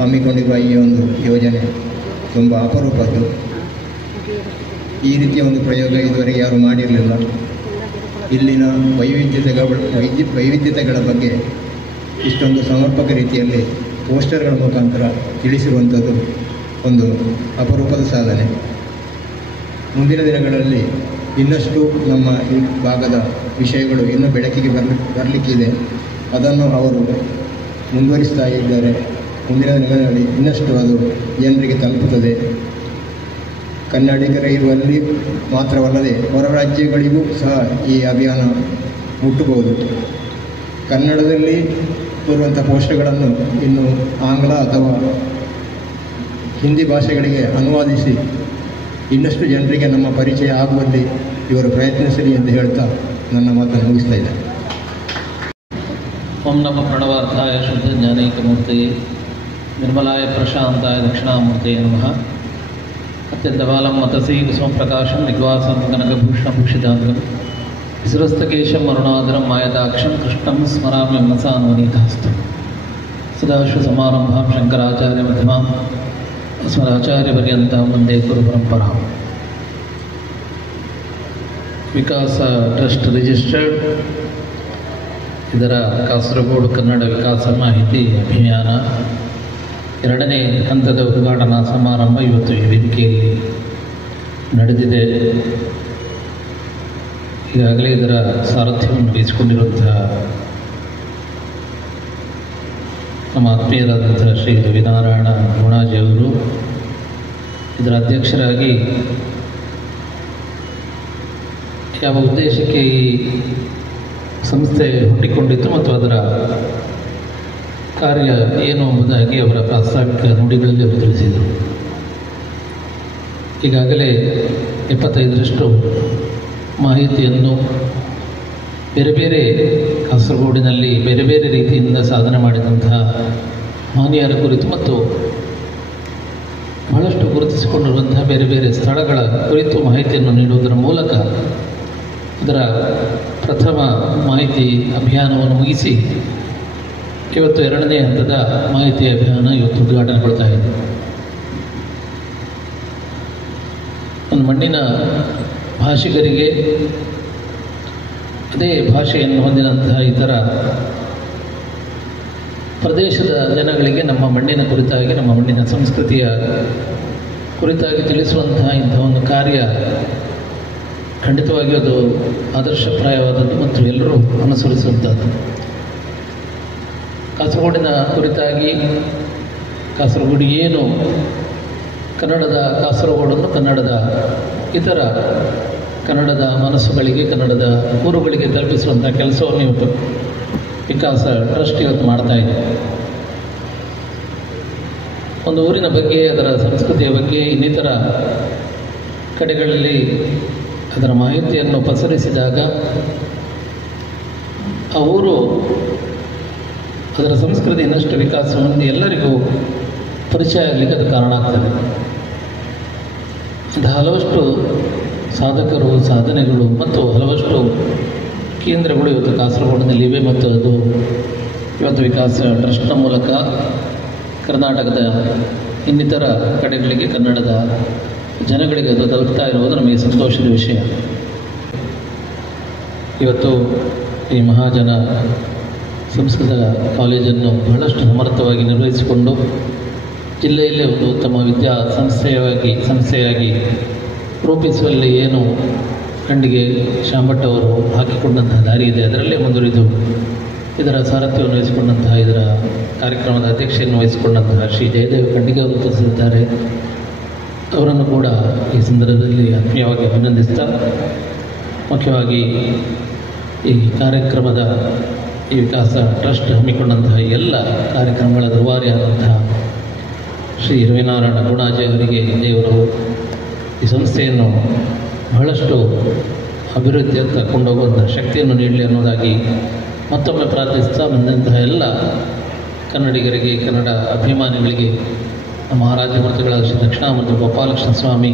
ಹಮ್ಮಿಕೊಂಡಿರುವ ಈ ಒಂದು ಯೋಜನೆ ತುಂಬ ಅಪರೂಪದ್ದು. ಈ ರೀತಿಯ ಒಂದು ಪ್ರಯೋಗ ಇದುವರೆಗೆ ಯಾರು ಮಾಡಿರಲಿಲ್ಲ. ಇಲ್ಲಿನ ವೈವಿಧ್ಯತೆಗಳ ಬಗ್ಗೆ ಇಷ್ಟೊಂದು ಸಮರ್ಪಕ ರೀತಿಯಲ್ಲಿ ಪೋಸ್ಟರ್ಗಳ ಮುಖಾಂತರ ತಿಳಿಸಿರುವಂಥದ್ದು ಒಂದು ಅಪರೂಪದ ಸಾಧನೆ. ಮುಂದಿನ ದಿನಗಳಲ್ಲಿ ಇನ್ನಷ್ಟು ನಮ್ಮ ಈ ಭಾಗದ ವಿಷಯಗಳು ಇನ್ನೂ ಬೆಳಕಿಗೆ ಬರಲಿಕ್ಕಿದೆ. ಅದನ್ನು ಅವರು ಮುಂದುವರಿಸ್ತಾ ಇದ್ದಾರೆ. ಮುಂದಿನ ದಿನಗಳಲ್ಲಿ ಇನ್ನಷ್ಟು ಅದು ಜನರಿಗೆ ತಲುಪುತ್ತದೆ. ಕನ್ನಡಿಗರ ಇರುವಲ್ಲಿ ಮಾತ್ರವಲ್ಲದೆ ಹೊರ ರಾಜ್ಯಗಳಿಗೂ ಸಹ ಈ ಅಭಿಯಾನ ಮುಟ್ಟಬಹುದು. ಕನ್ನಡದಲ್ಲಿ ಬರುವಂಥ ಪೋಸ್ಟರ್ಗಳನ್ನು ಇನ್ನು ಆಂಗ್ಲ ಅಥವಾ ಹಿಂದಿ ಭಾಷೆಗಳಿಗೆ ಅನುವಾದಿಸಿ ಇನ್ನಷ್ಟು ಜನರಿಗೆ ನಮ್ಮ ಪರಿಚಯ ಆಗುವಲ್ಲಿ ಇವರು ಪ್ರಯತ್ನಿಸಲಿ ಎಂದು ಹೇಳ್ತಾ ನನ್ನ ಮಾತನ್ನು ಮುಗಿಸ್ತಾ ಇದ್ದಾರೆ. ಓಂ ನಮಃ ಪ್ರಣವಾರ್ಥಾಯ ಶುದ್ಧ ಜ್ಞಾನೈಕಮೂರ್ತಿಯೇ ನಿರ್ಮಲಾಯ ಪ್ರಶಾಂತಾಯ ದಕ್ಷಿಣಾಮೂರ್ತಿಯೇ ನಮಃ. ಅತ್ಯಂತಬಾಲಂ ಮತಸಿ ಕುಸುಮಪ್ರಕಾಶಂ ನಿಗ್ವಾಸಂ ಕನಕಭೂಷಣಭೂಷಿತಾಂಗಂ ವಿಸೃಸ್ತಕೇಶಂ ಅರುಣಾದರಂ ಮಾಯದಾಕ್ಷಂ ಕೃಷ್ಣಂ ಸ್ಮರಾಮ್ಯ ಮನಸಾನ್ವನೀತಾಸ್ತು. ಸದಾಶಿವಸಮಾರಂಭಾಂ ಶಂಕರಾಚಾರ್ಯ ಮಧ್ಯಮಾಂ ಅಸ್ಮದಾಚಾರ್ಯಪರ್ಯಂತಾಂ ವಂದೇ ಗುರುಪರಂಪರಾಂ. ವಿಕಾಸ ಟ್ರಸ್ಟ್ ರಿಜಿಸ್ಟರ್ಡ್ ಇದರ ಕಾಸರಗೋಡು ಕನ್ನಡ ವಿಕಾಸ ಮಾಹಿತಿ ಅಭಿಯಾನ 2ನೇ ಹಂತದ ಉದ್ಘಾಟನಾ ಸಮಾರಂಭ ಇವತ್ತು ಈ ವೇದಿಕೆಯಲ್ಲಿ ನಡೆದಿದೆ. ಈಗಾಗಲೇ ಇದರ ಸಾರಥ್ಯವನ್ನು ವಹಿಸಿಕೊಂಡಿರುವಂತಹ ನಮ್ಮ ಆತ್ಮೀಯರಾದಂತಹ ಶ್ರೀ ರವಿನಾರಾಯಣ ಗುಣಾಜಿಯವರು ಇದರ ಅಧ್ಯಕ್ಷರಾಗಿ ಯಾವ ಉದ್ದೇಶಕ್ಕೆ ಈ ಸಂಸ್ಥೆ ಹುಟ್ಟಿಕೊಂಡಿತ್ತು ಮತ್ತು ಅದರ ಕಾರ್ಯ ಏನು ಎಂಬುದಾಗಿ ಅವರ ಪ್ರಾಸ್ತಾವಿಕ ನುಡಿಗಳಲ್ಲಿ ಅವರು ತಿಳಿಸಿದರು. ಈಗಾಗಲೇ 75ರಷ್ಟು ಮಾಹಿತಿಯನ್ನು ಬೇರೆ ಬೇರೆ ಕಾಸರಗೋಡಿನಲ್ಲಿ ಬೇರೆ ಬೇರೆ ರೀತಿಯಿಂದ ಸಾಧನೆ ಮಾಡಿದಂತಹ ಮಾನ್ಯರ ಕುರಿತು ಮತ್ತು ಬಹಳಷ್ಟು ಗುರುತಿಸಿಕೊಂಡಿರುವಂತಹ ಬೇರೆ ಬೇರೆ ಸ್ಥಳಗಳ ಕುರಿತು ಮಾಹಿತಿಯನ್ನು ನೀಡುವುದರ ಮೂಲಕ ಅದರ ಪ್ರಥಮ ಮಾಹಿತಿ ಅಭಿಯಾನವನ್ನು ಮುಗಿಸಿ ಇವತ್ತು 2ನೇ ಹಂತದ ಮಾಹಿತಿ ಅಭಿಯಾನ ಇವತ್ತು ಉದ್ಘಾಟನೆಗೊಳ್ತಾ ಇದೆ. ಒಂದು ಮಣ್ಣಿನ ಭಾಷಿಗರಿಗೆ ಅದೇ ಭಾಷೆಯನ್ನು ಹೊಂದಿದಂತಹ ಇತರ ಪ್ರದೇಶದ ಜನಗಳಿಗೆ ನಮ್ಮ ಮಣ್ಣಿನ ಕುರಿತಾಗಿ ನಮ್ಮ ಮಣ್ಣಿನ ಸಂಸ್ಕೃತಿಯ ಕುರಿತಾಗಿ ತಿಳಿಸುವಂತಹ ಇಂತಹ ಒಂದು ಕಾರ್ಯ ಖಂಡಿತವಾಗಿಯೂ ಅದು ಆದರ್ಶಪ್ರಾಯವಾದದ್ದು ಮತ್ತು ಎಲ್ಲರೂ ಅನುಸರಿಸುವಂಥದ್ದು. ಕಾಸರಗೋಡಿನ ಕುರಿತಾಗಿ ಕಾಸರಗೋಡು ಏನು, ಕನ್ನಡದ ಕಾಸರಗೋಡನ್ನು ಕನ್ನಡದ ಇತರ ಕನ್ನಡದ ಮನಸ್ಸುಗಳಿಗೆ ಕನ್ನಡದ ಊರುಗಳಿಗೆ ತಲುಪಿಸುವಂಥ ಕೆಲಸವನ್ನು ಇವತ್ತು ವಿಕಾಸ ಟ್ರಸ್ಟ್ ಇವತ್ತು ಮಾಡ್ತಾ ಇದೆ. ಒಂದು ಊರಿನ ಬಗ್ಗೆ ಅದರ ಸಂಸ್ಕೃತಿಯ ಬಗ್ಗೆ ಇನ್ನಿತರ ಕಡೆಗಳಲ್ಲಿ ಅದರ ಮಾಹಿತಿಯನ್ನು ಪಸರಿಸಿದಾಗ ಆ ಊರು ಅದರ ಸಂಸ್ಕೃತಿ ಇನ್ನಷ್ಟು ವಿಕಾಸ ಹೊಂದಿ ಎಲ್ಲರಿಗೂ ಪರಿಚಯ ಆಗಲಿಕ್ಕೆ ಅದು ಕಾರಣ ಆಗ್ತದೆ. ಇಂತಹ ಹಲವಷ್ಟು ಸಾಧಕರು, ಸಾಧನೆಗಳು ಮತ್ತು ಹಲವಷ್ಟು ಕೇಂದ್ರಗಳು ಇವತ್ತು ಕಾಸರಗೋಡಿನಲ್ಲಿವೆ ಮತ್ತು ಅದು ಇವತ್ತು ವಿಕಾಸ ಟ್ರಸ್ಟ್ನ ಮೂಲಕ ಕರ್ನಾಟಕದ ಇನ್ನಿತರ ಕಡೆಗಳಿಗೆ ಕನ್ನಡದ ಜನಗಳಿಗೆ ಅದು ತಲುಪ್ತಾ ಇರುವುದು ನಮಗೆ ಸಂತೋಷದ ವಿಷಯ. ಇವತ್ತು ಈ ಮಹಾಜನ ಸಂಸ್ಕೃತ ಕಾಲೇಜನ್ನು ಬಹಳಷ್ಟು ಸಮರ್ಥವಾಗಿ ನಿರ್ವಹಿಸಿಕೊಂಡು ಜಿಲ್ಲೆಯಲ್ಲೇ ಒಂದು ಉತ್ತಮ ವಿದ್ಯಾ ಸಂಸ್ಥೆಯಾಗಿ ರೂಪಿಸುವಲ್ಲಿ ಏನು ಖಂಡಿಗೆ ಶಾಂಭಟ್ ಅವರು ಹಾಕಿಕೊಂಡಂತಹ ದಾರಿ ಇದೆ, ಅದರಲ್ಲೇ ಮುಂದುವರಿದು ಇದರ ಸಾರಥ್ಯವನ್ನು ವಹಿಸಿಕೊಂಡಂತಹ ಇದರ ಕಾರ್ಯಕ್ರಮದ ಅಧ್ಯಕ್ಷತೆಯನ್ನು ವಹಿಸಿಕೊಂಡಂತಹ ಶ್ರೀ ಜಯದೇವ ಖಂಡಿಗೆ ಅವರು ತಿಳಿಸಿದ್ದಾರೆ. ಅವರನ್ನು ಕೂಡ ಈ ಸಂದರ್ಭದಲ್ಲಿ ಆತ್ಮೀಯವಾಗಿ ಅಭಿನಂದಿಸ್ತಾ, ಮುಖ್ಯವಾಗಿ ಈ ಕಾರ್ಯಕ್ರಮದ ಈ ವಿಕಾಸ ಟ್ರಸ್ಟ್ ಹಮ್ಮಿಕೊಂಡಂತಹ ಎಲ್ಲ ಕಾರ್ಯಕ್ರಮಗಳ ರೂವಾರಿಯಾದಂತಹ ಶ್ರೀ ರವಿನಾರಾಯಣ ಗುಣಾಜಿ ಅವರಿಗೆ ದೇವರು ಈ ಸಂಸ್ಥೆಯನ್ನು ಬಹಳಷ್ಟು ಅಭಿವೃದ್ಧಿಯತ್ತ ಕೊಂಡೋಗುವಂಥ ಶಕ್ತಿಯನ್ನು ನೀಡಲಿ ಅನ್ನೋದಾಗಿ ಮತ್ತೊಮ್ಮೆ ಪ್ರಾರ್ಥಿಸ್ತಾ, ಬಂದಂತಹ ಎಲ್ಲ ಕನ್ನಡಿಗರಿಗೆ, ಕನ್ನಡ ಅಭಿಮಾನಿಗಳಿಗೆ ನಮ್ಮ ಆರಾಧ್ಯ ಶ್ರೀ ದಕ್ಷಿಣಾಮೂರ್ತಿ ಗೋಪಾಲಕೃಷ್ಣ ಸ್ವಾಮಿ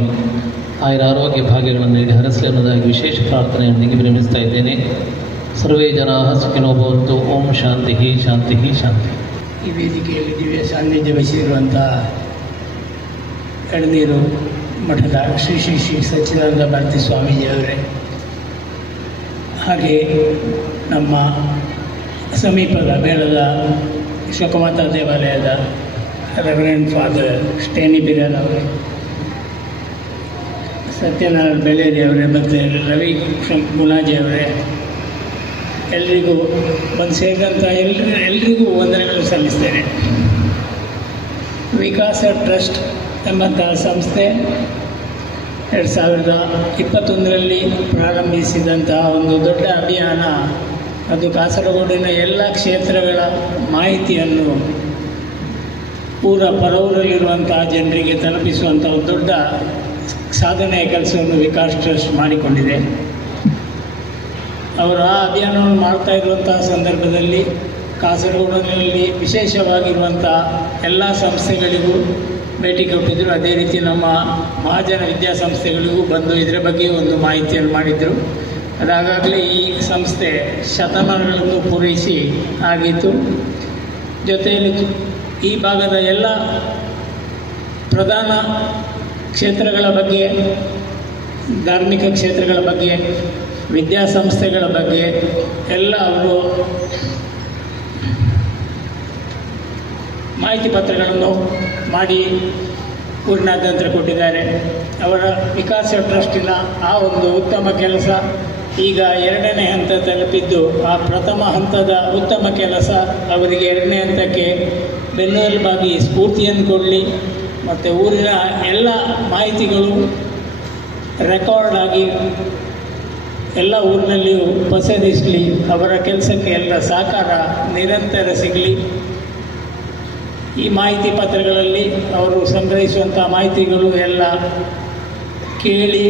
ಆಯುರಾರೋಗ್ಯ ಭಾಗ್ಯಗಳನ್ನು ನೀಡಿ ಹರಸಲಿ ಅನ್ನೋದಾಗಿ ವಿಶೇಷ ಪ್ರಾರ್ಥನೆಯೊಂದಿಗೆ ವಿರಮಿಸ್ತಾ ಇದ್ದೇನೆ. ಸರ್ವೇ ಜನಾ ಸುಖಿನೋ ಭವಂತು. ಓಂ ಶಾಂತಿ ಶಾಂತಿ ಶಾಂತಿ. ಈ ವೇದಿಕೆಯಲ್ಲಿ ದಿವ್ಯ ಸಾನ್ನಿಧ್ಯ ವಹಿಸಿರುವಂಥ ಎಳನೀರು ಮಠದ ಶ್ರೀ ಶ್ರೀ ಶ್ರೀ ಸಚ್ಚಿದಾನಂದ ಭಾರತಿ ಸ್ವಾಮೀಜಿಯವರೇ, ಹಾಗೆ ನಮ್ಮ ಸಮೀಪದ ಬೇಳದ ಶೋಕಮಾತಾ ದೇವಾಲಯದ ರೆವರೆಂಡ್ ಫಾದರ್ ಸ್ಟೇನಿ ಬಿರನ್ ಅವರೇ, ಸತ್ಯನಾರಾಯಣ ಬೆಳೇರಿ ಅವರೇ ಮತ್ತು ರವಿ ಗುಣಾಜಿ ಅವರೇ, ಎಲ್ರಿಗೂ ಬಂದು ಸೇರಿದಂಥ ಎಲ್ರಿಗೂ ವಂದನೆಗಳು ಸಲ್ಲಿಸ್ತೇನೆ. ವಿಕಾಸ ಟ್ರಸ್ಟ್ ಎಂಬಂತಹ ಸಂಸ್ಥೆ 2021ರಲ್ಲಿ ಪ್ರಾರಂಭಿಸಿದಂತಹ ಒಂದು ದೊಡ್ಡ ಅಭಿಯಾನ, ಅದು ಕಾಸರಗೋಡಿನ ಎಲ್ಲ ಕ್ಷೇತ್ರಗಳ ಮಾಹಿತಿಯನ್ನು ಪರವೂರಲ್ಲಿರುವಂತಹ ಜನರಿಗೆ ತಲುಪಿಸುವಂಥ ಒಂದು ದೊಡ್ಡ ಸಾಧನೆಯ ಕೆಲಸವನ್ನು ವಿಕಾಸ್ ಟ್ರಸ್ಟ್ ಮಾಡಿಕೊಂಡಿದೆ. ಅವರು ಆ ಅಭಿಯಾನವನ್ನು ಮಾಡ್ತಾ ಇರುವಂತಹ ಸಂದರ್ಭದಲ್ಲಿ ಕಾಸರಗೋಡಿನಲ್ಲಿ ವಿಶೇಷವಾಗಿರುವಂಥ ಎಲ್ಲ ಸಂಸ್ಥೆಗಳಿಗೂ ಭೇಟಿ ಕೊಟ್ಟಿದ್ದರು. ಅದೇ ರೀತಿ ನಮ್ಮ ಮಹಾಜನ ವಿದ್ಯಾಸಂಸ್ಥೆಗಳಿಗೂ ಬಂದು ಇದರ ಬಗ್ಗೆ ಒಂದು ಮಾಹಿತಿಯನ್ನು ಮಾಡಿದರು. ಅದಾಗಲೇ ಈ ಸಂಸ್ಥೆ ಶತಮಾನಗಳನ್ನು ಪೂರೈಸಿ ಆಗಿತ್ತು. ಜೊತೆಯಲ್ಲಿ ಈ ಭಾಗದ ಎಲ್ಲ ಪ್ರಧಾನ ಕ್ಷೇತ್ರಗಳ ಬಗ್ಗೆ, ಧಾರ್ಮಿಕ ಕ್ಷೇತ್ರಗಳ ಬಗ್ಗೆ, ವಿದ್ಯಾಸಂಸ್ಥೆಗಳ ಬಗ್ಗೆ ಎಲ್ಲ ಅವರು ಮಾಹಿತಿ ಪತ್ರಗಳನ್ನು ಮಾಡಿ ಊರಿನಾದ್ಯಂತ ಕೊಟ್ಟಿದ್ದಾರೆ. ಅವರ ವಿಕಾಸ ಟ್ರಸ್ಟಿನ ಆ ಒಂದು ಉತ್ತಮ ಕೆಲಸ ಈಗ 2ನೇ ಹಂತ ತಲುಪಿದ್ದು, ಆ ಪ್ರಥಮ ಹಂತದ ಉತ್ತಮ ಕೆಲಸ ಅವರಿಗೆ 2ನೇ ಹಂತಕ್ಕೆ ಬೆನ್ನೆಲುಬಾಗಿ ಸ್ಫೂರ್ತಿಯನ್ನು ಕೊಡಲಿ ಮತ್ತು ಊರಿನ ಎಲ್ಲ ಮಾಹಿತಿಗಳು ರೆಕಾರ್ಡ್ ಆಗಿ ಎಲ್ಲ ಊರಿನಲ್ಲಿಯೂ ಪಸರಿಸಲಿ. ಅವರ ಕೆಲಸಕ್ಕೆ ಎಲ್ಲ ಸಹಕಾರ ನಿರಂತರ ಸಿಗಲಿ. ಈ ಮಾಹಿತಿ ಪತ್ರಗಳಲ್ಲಿ ಅವರು ಸಂಗ್ರಹಿಸುವಂಥ ಮಾಹಿತಿಗಳು ಎಲ್ಲ ಕೇಳಿ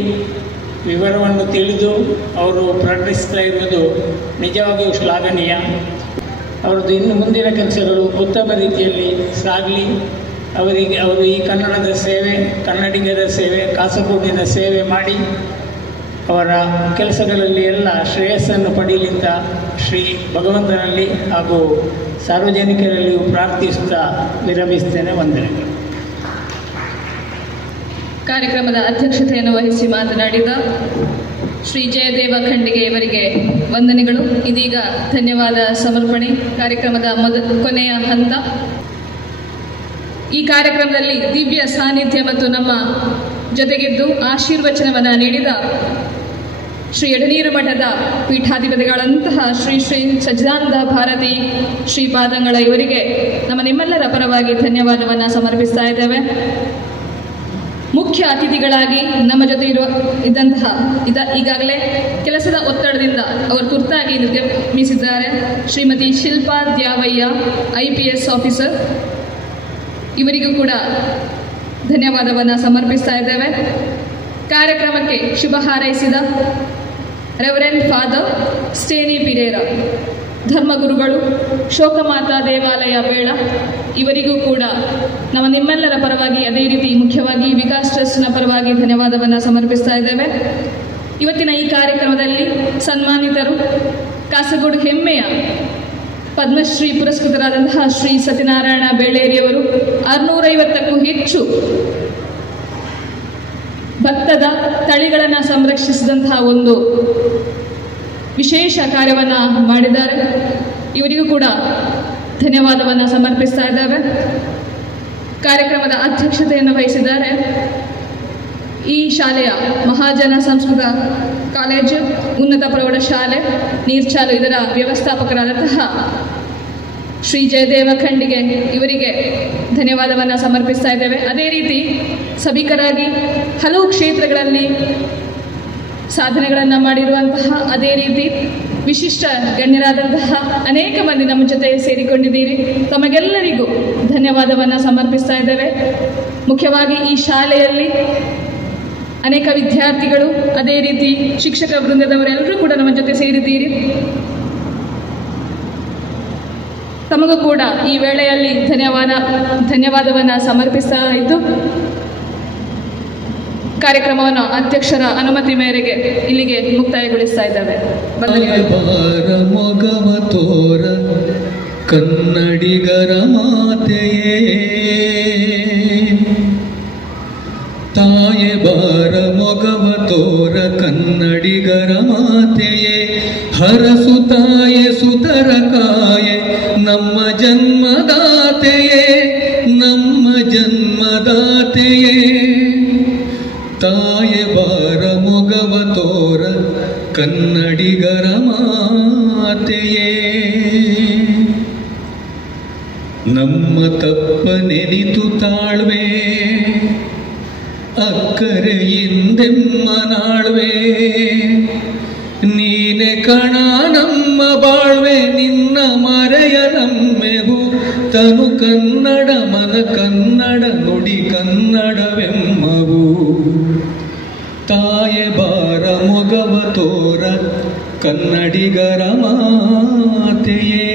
ವಿವರವನ್ನು ತಿಳಿದು ಅವರು ಪ್ರಕಟಿಸ್ತಾ ಇರುವುದು ನಿಜವಾಗಿಯೂ ಶ್ಲಾಘನೀಯ. ಅವರದ್ದು ಇನ್ನು ಮುಂದಿನ ಕೆಲಸಗಳು ಉತ್ತಮ ರೀತಿಯಲ್ಲಿ ಸಾಗಲಿ. ಅವರು ಈ ಕನ್ನಡದ ಸೇವೆ, ಕನ್ನಡಿಗರ ಸೇವೆ, ಕಾಸರಗೋಡಿನ ಸೇವೆ ಮಾಡಿ ಅವರ ಕೆಲಸಗಳಲ್ಲಿ ಎಲ್ಲ ಶ್ರೇಯಸ್ಸನ್ನು ಪಡೆಯಲಿಂತ ಶ್ರೀ ಭಗವಂತನಲ್ಲಿ ಹಾಗೂ ಸಾರ್ವಜನಿಕರಲ್ಲಿಯೂ ಪ್ರಾರ್ಥಿಸುತ್ತಾ ವಿರಮಿಸ್ತೇನೆ. ವಂದನೆಗಳು. ಕಾರ್ಯಕ್ರಮದ ಅಧ್ಯಕ್ಷತೆಯನ್ನು ವಹಿಸಿ ಮಾತನಾಡಿದ ಶ್ರೀ ಜಯದೇವ ಖಂಡಿಗೆ ಇವರಿಗೆ ವಂದನೆಗಳು. ಇದೀಗ ಧನ್ಯವಾದ ಸಮರ್ಪಣೆ ಕಾರ್ಯಕ್ರಮದ ಕೊನೆಯ ಹಂತ. ಈ ಕಾರ್ಯಕ್ರಮದಲ್ಲಿ ದಿವ್ಯ ಸಾನ್ನಿಧ್ಯ ಮತ್ತು ನಮ್ಮ ಜೊತೆಗಿದ್ದು ಆಶೀರ್ವಚನವನ್ನು ನೀಡಿದ ಶ್ರೀ ಎಡನೀರು ಮಠದ ಪೀಠಾಧಿಪತಿಗಳಂತಹ ಶ್ರೀ ಶ್ರೀ ಸಚ್ಚಿದಾನಂದ ಭಾರತಿ ಶ್ರೀಪಾದಂಗಳ ಇವರಿಗೆ ನಿಮ್ಮೆಲ್ಲರ ಪರವಾಗಿ ಧನ್ಯವಾದವನ್ನು ಸಮರ್ಪಿಸ್ತಾ ಇದ್ದೇವೆ. ಮುಖ್ಯ ಅತಿಥಿಗಳಾಗಿ ನಮ್ಮ ಜೊತೆ ಈಗಾಗಲೇ ಕೆಲಸದ ಒತ್ತಡದಿಂದ ಅವರು ತುರ್ತಾಗಿ ನಿರ್ಗಮಿಸಿದ್ದಾರೆ ಶ್ರೀಮತಿ ಶಿಲ್ಪಾ ದ್ಯಾವಯ್ಯ, IPS ಆಫೀಸರ್. ಇವರಿಗೂ ಕೂಡ ಧನ್ಯವಾದವನ್ನು ಸಮರ್ಪಿಸ್ತಾ ಇದ್ದೇವೆ. ಕಾರ್ಯಕ್ರಮಕ್ಕೆ ಶುಭ ಹಾರೈಸಿದ ರೆವರೆಂಡ್ ಫಾದರ್ ಸ್ಟೇನಿ ಪಿರೇರ, ಧರ್ಮಗುರುಗಳು, ಶೋಕಮಾತಾ ದೇವಾಲಯ ಬೇಳ, ಇವರಿಗೂ ಕೂಡ ನಿಮ್ಮೆಲ್ಲರ ಪರವಾಗಿ, ಅದೇ ರೀತಿ ಮುಖ್ಯವಾಗಿ ವಿಕಾಸ್ ಟ್ರಸ್ಟ್ನ ಪರವಾಗಿ ಧನ್ಯವಾದವನ್ನು ಸಮರ್ಪಿಸ್ತಾ ಇದ್ದೇವೆ. ಇವತ್ತಿನ ಈ ಕಾರ್ಯಕ್ರಮದಲ್ಲಿ ಸನ್ಮಾನಿತರು ಕಾಸರಗೋಡು ಹೆಮ್ಮೆಯ ಪದ್ಮಶ್ರೀ ಪುರಸ್ಕೃತರಾದಂತಹ ಶ್ರೀ ಸತ್ಯನಾರಾಯಣ ಬೆಳೇರಿಯವರು 650ಕ್ಕೂ ಹೆಚ್ಚು ಭತ್ತದ ತಳಿಗಳನ್ನು ಸಂರಕ್ಷಿಸಿದಂತಹ ಒಂದು ವಿಶೇಷ ಕಾರ್ಯವನ್ನು ಮಾಡಿದ್ದಾರೆ. ಇವರಿಗೂ ಕೂಡ ಧನ್ಯವಾದವನ್ನು ಸಮರ್ಪಿಸ್ತಾ ಇದ್ದೇವೆ. ಕಾರ್ಯಕ್ರಮದ ಅಧ್ಯಕ್ಷತೆಯನ್ನು ವಹಿಸಿದ್ದಾರೆ ಈ ಶಾಲೆಯ ಮಹಾಜನ ಸಂಸ್ಕೃತ ಕಾಲೇಜು, ಉನ್ನತ ಪ್ರೌಢಶಾಲೆ ನೀರ್ಚಾಲು, ಇದರ ವ್ಯವಸ್ಥಾಪಕರಾದಂತಹ ಶ್ರೀ ಜಯದೇವ ಖಂಡಿಗೆ ಇವರಿಗೆ ಧನ್ಯವಾದವನ್ನು ಸಮರ್ಪಿಸ್ತಾ ಇದ್ದೇವೆ. ಅದೇ ರೀತಿ ಸಭಿಕರಾಗಿ ಹಲವು ಕ್ಷೇತ್ರಗಳಲ್ಲಿ ಸಾಧನೆಗಳನ್ನು ಮಾಡಿರುವಂತಹ, ಅದೇ ರೀತಿ ವಿಶಿಷ್ಟ ಗಣ್ಯರಾದಂತಹ ಅನೇಕ ಮಂದಿ ನಮ್ಮ ಜೊತೆ ಸೇರಿಕೊಂಡಿದ್ದೀರಿ. ತಮಗೆಲ್ಲರಿಗೂ ಧನ್ಯವಾದವನ್ನು ಸಮರ್ಪಿಸ್ತಾ ಇದ್ದೇವೆ. ಮುಖ್ಯವಾಗಿ ಈ ಶಾಲೆಯಲ್ಲಿ ಅನೇಕ ವಿದ್ಯಾರ್ಥಿಗಳು, ಅದೇ ರೀತಿ ಶಿಕ್ಷಕ ವೃಂದದವರೆಲ್ಲರೂ ಕೂಡ ನಮ್ಮ ಜೊತೆ ಸೇರಿದ್ದೀರಿ. ತಮಗೂ ಕೂಡ ಈ ವೇಳೆಯಲ್ಲಿ ಧನ್ಯವಾದವನ್ನು ಸಮರ್ಪಿಸ್ತಾ ಇದ್ದು, ಕಾರ್ಯಕ್ರಮವನ್ನು ಅಧ್ಯಕ್ಷರ ಅನುಮತಿ ಮೇರೆಗೆ ಇಲ್ಲಿಗೆ ಮುಕ್ತಾಯಗೊಳಿಸ್ತಾ ಇದ್ದೇವೆ. ಮೊಗವ ತೋರ ಕನ್ನಡಿಗರ ಮಾತೆಯೇ, ತಾಯೆ ಕನ್ನಡಿಗರ ಮಾತೆಯೇ ಹರಸುತ್ತಾಯೆ ಸುತರ ಕಾಯೆ ನಮ್ಮ ಜನ್ಮದಾತೆಯೇ ನಮ್ಮ ಜನ್ಮದಾತೆಯೇ ತಾಯೆ ಬಾರ ಮೊಗವ ತೋರ ಕನ್ನಡಿಗರ ಮಾತೆಯೇ ನಮ್ಮ ತಪ್ಪ ನೆನಿತು ತಾಳ್ವೆ ಅಕ್ಕರೆಯಿಂದೆಮ್ಮನಾಳ್ವೆ ನೀನೆ ಕಣ ನಮ್ಮ ಬಾಳ್ವೆ ನಿನ್ನ ಮರೆಯ ನಮ್ಮೆವು ತನು ಕನ್ನಡ ಮನ ಕನ್ನಡ ನುಡಿ ಕನ್ನಡವೆಮ್ಮವು ತಾಯೆ ಬಾರ ಮೊಗವ ತೋರ ಕನ್ನಡಿಗರ ಮಾತೆಯೇ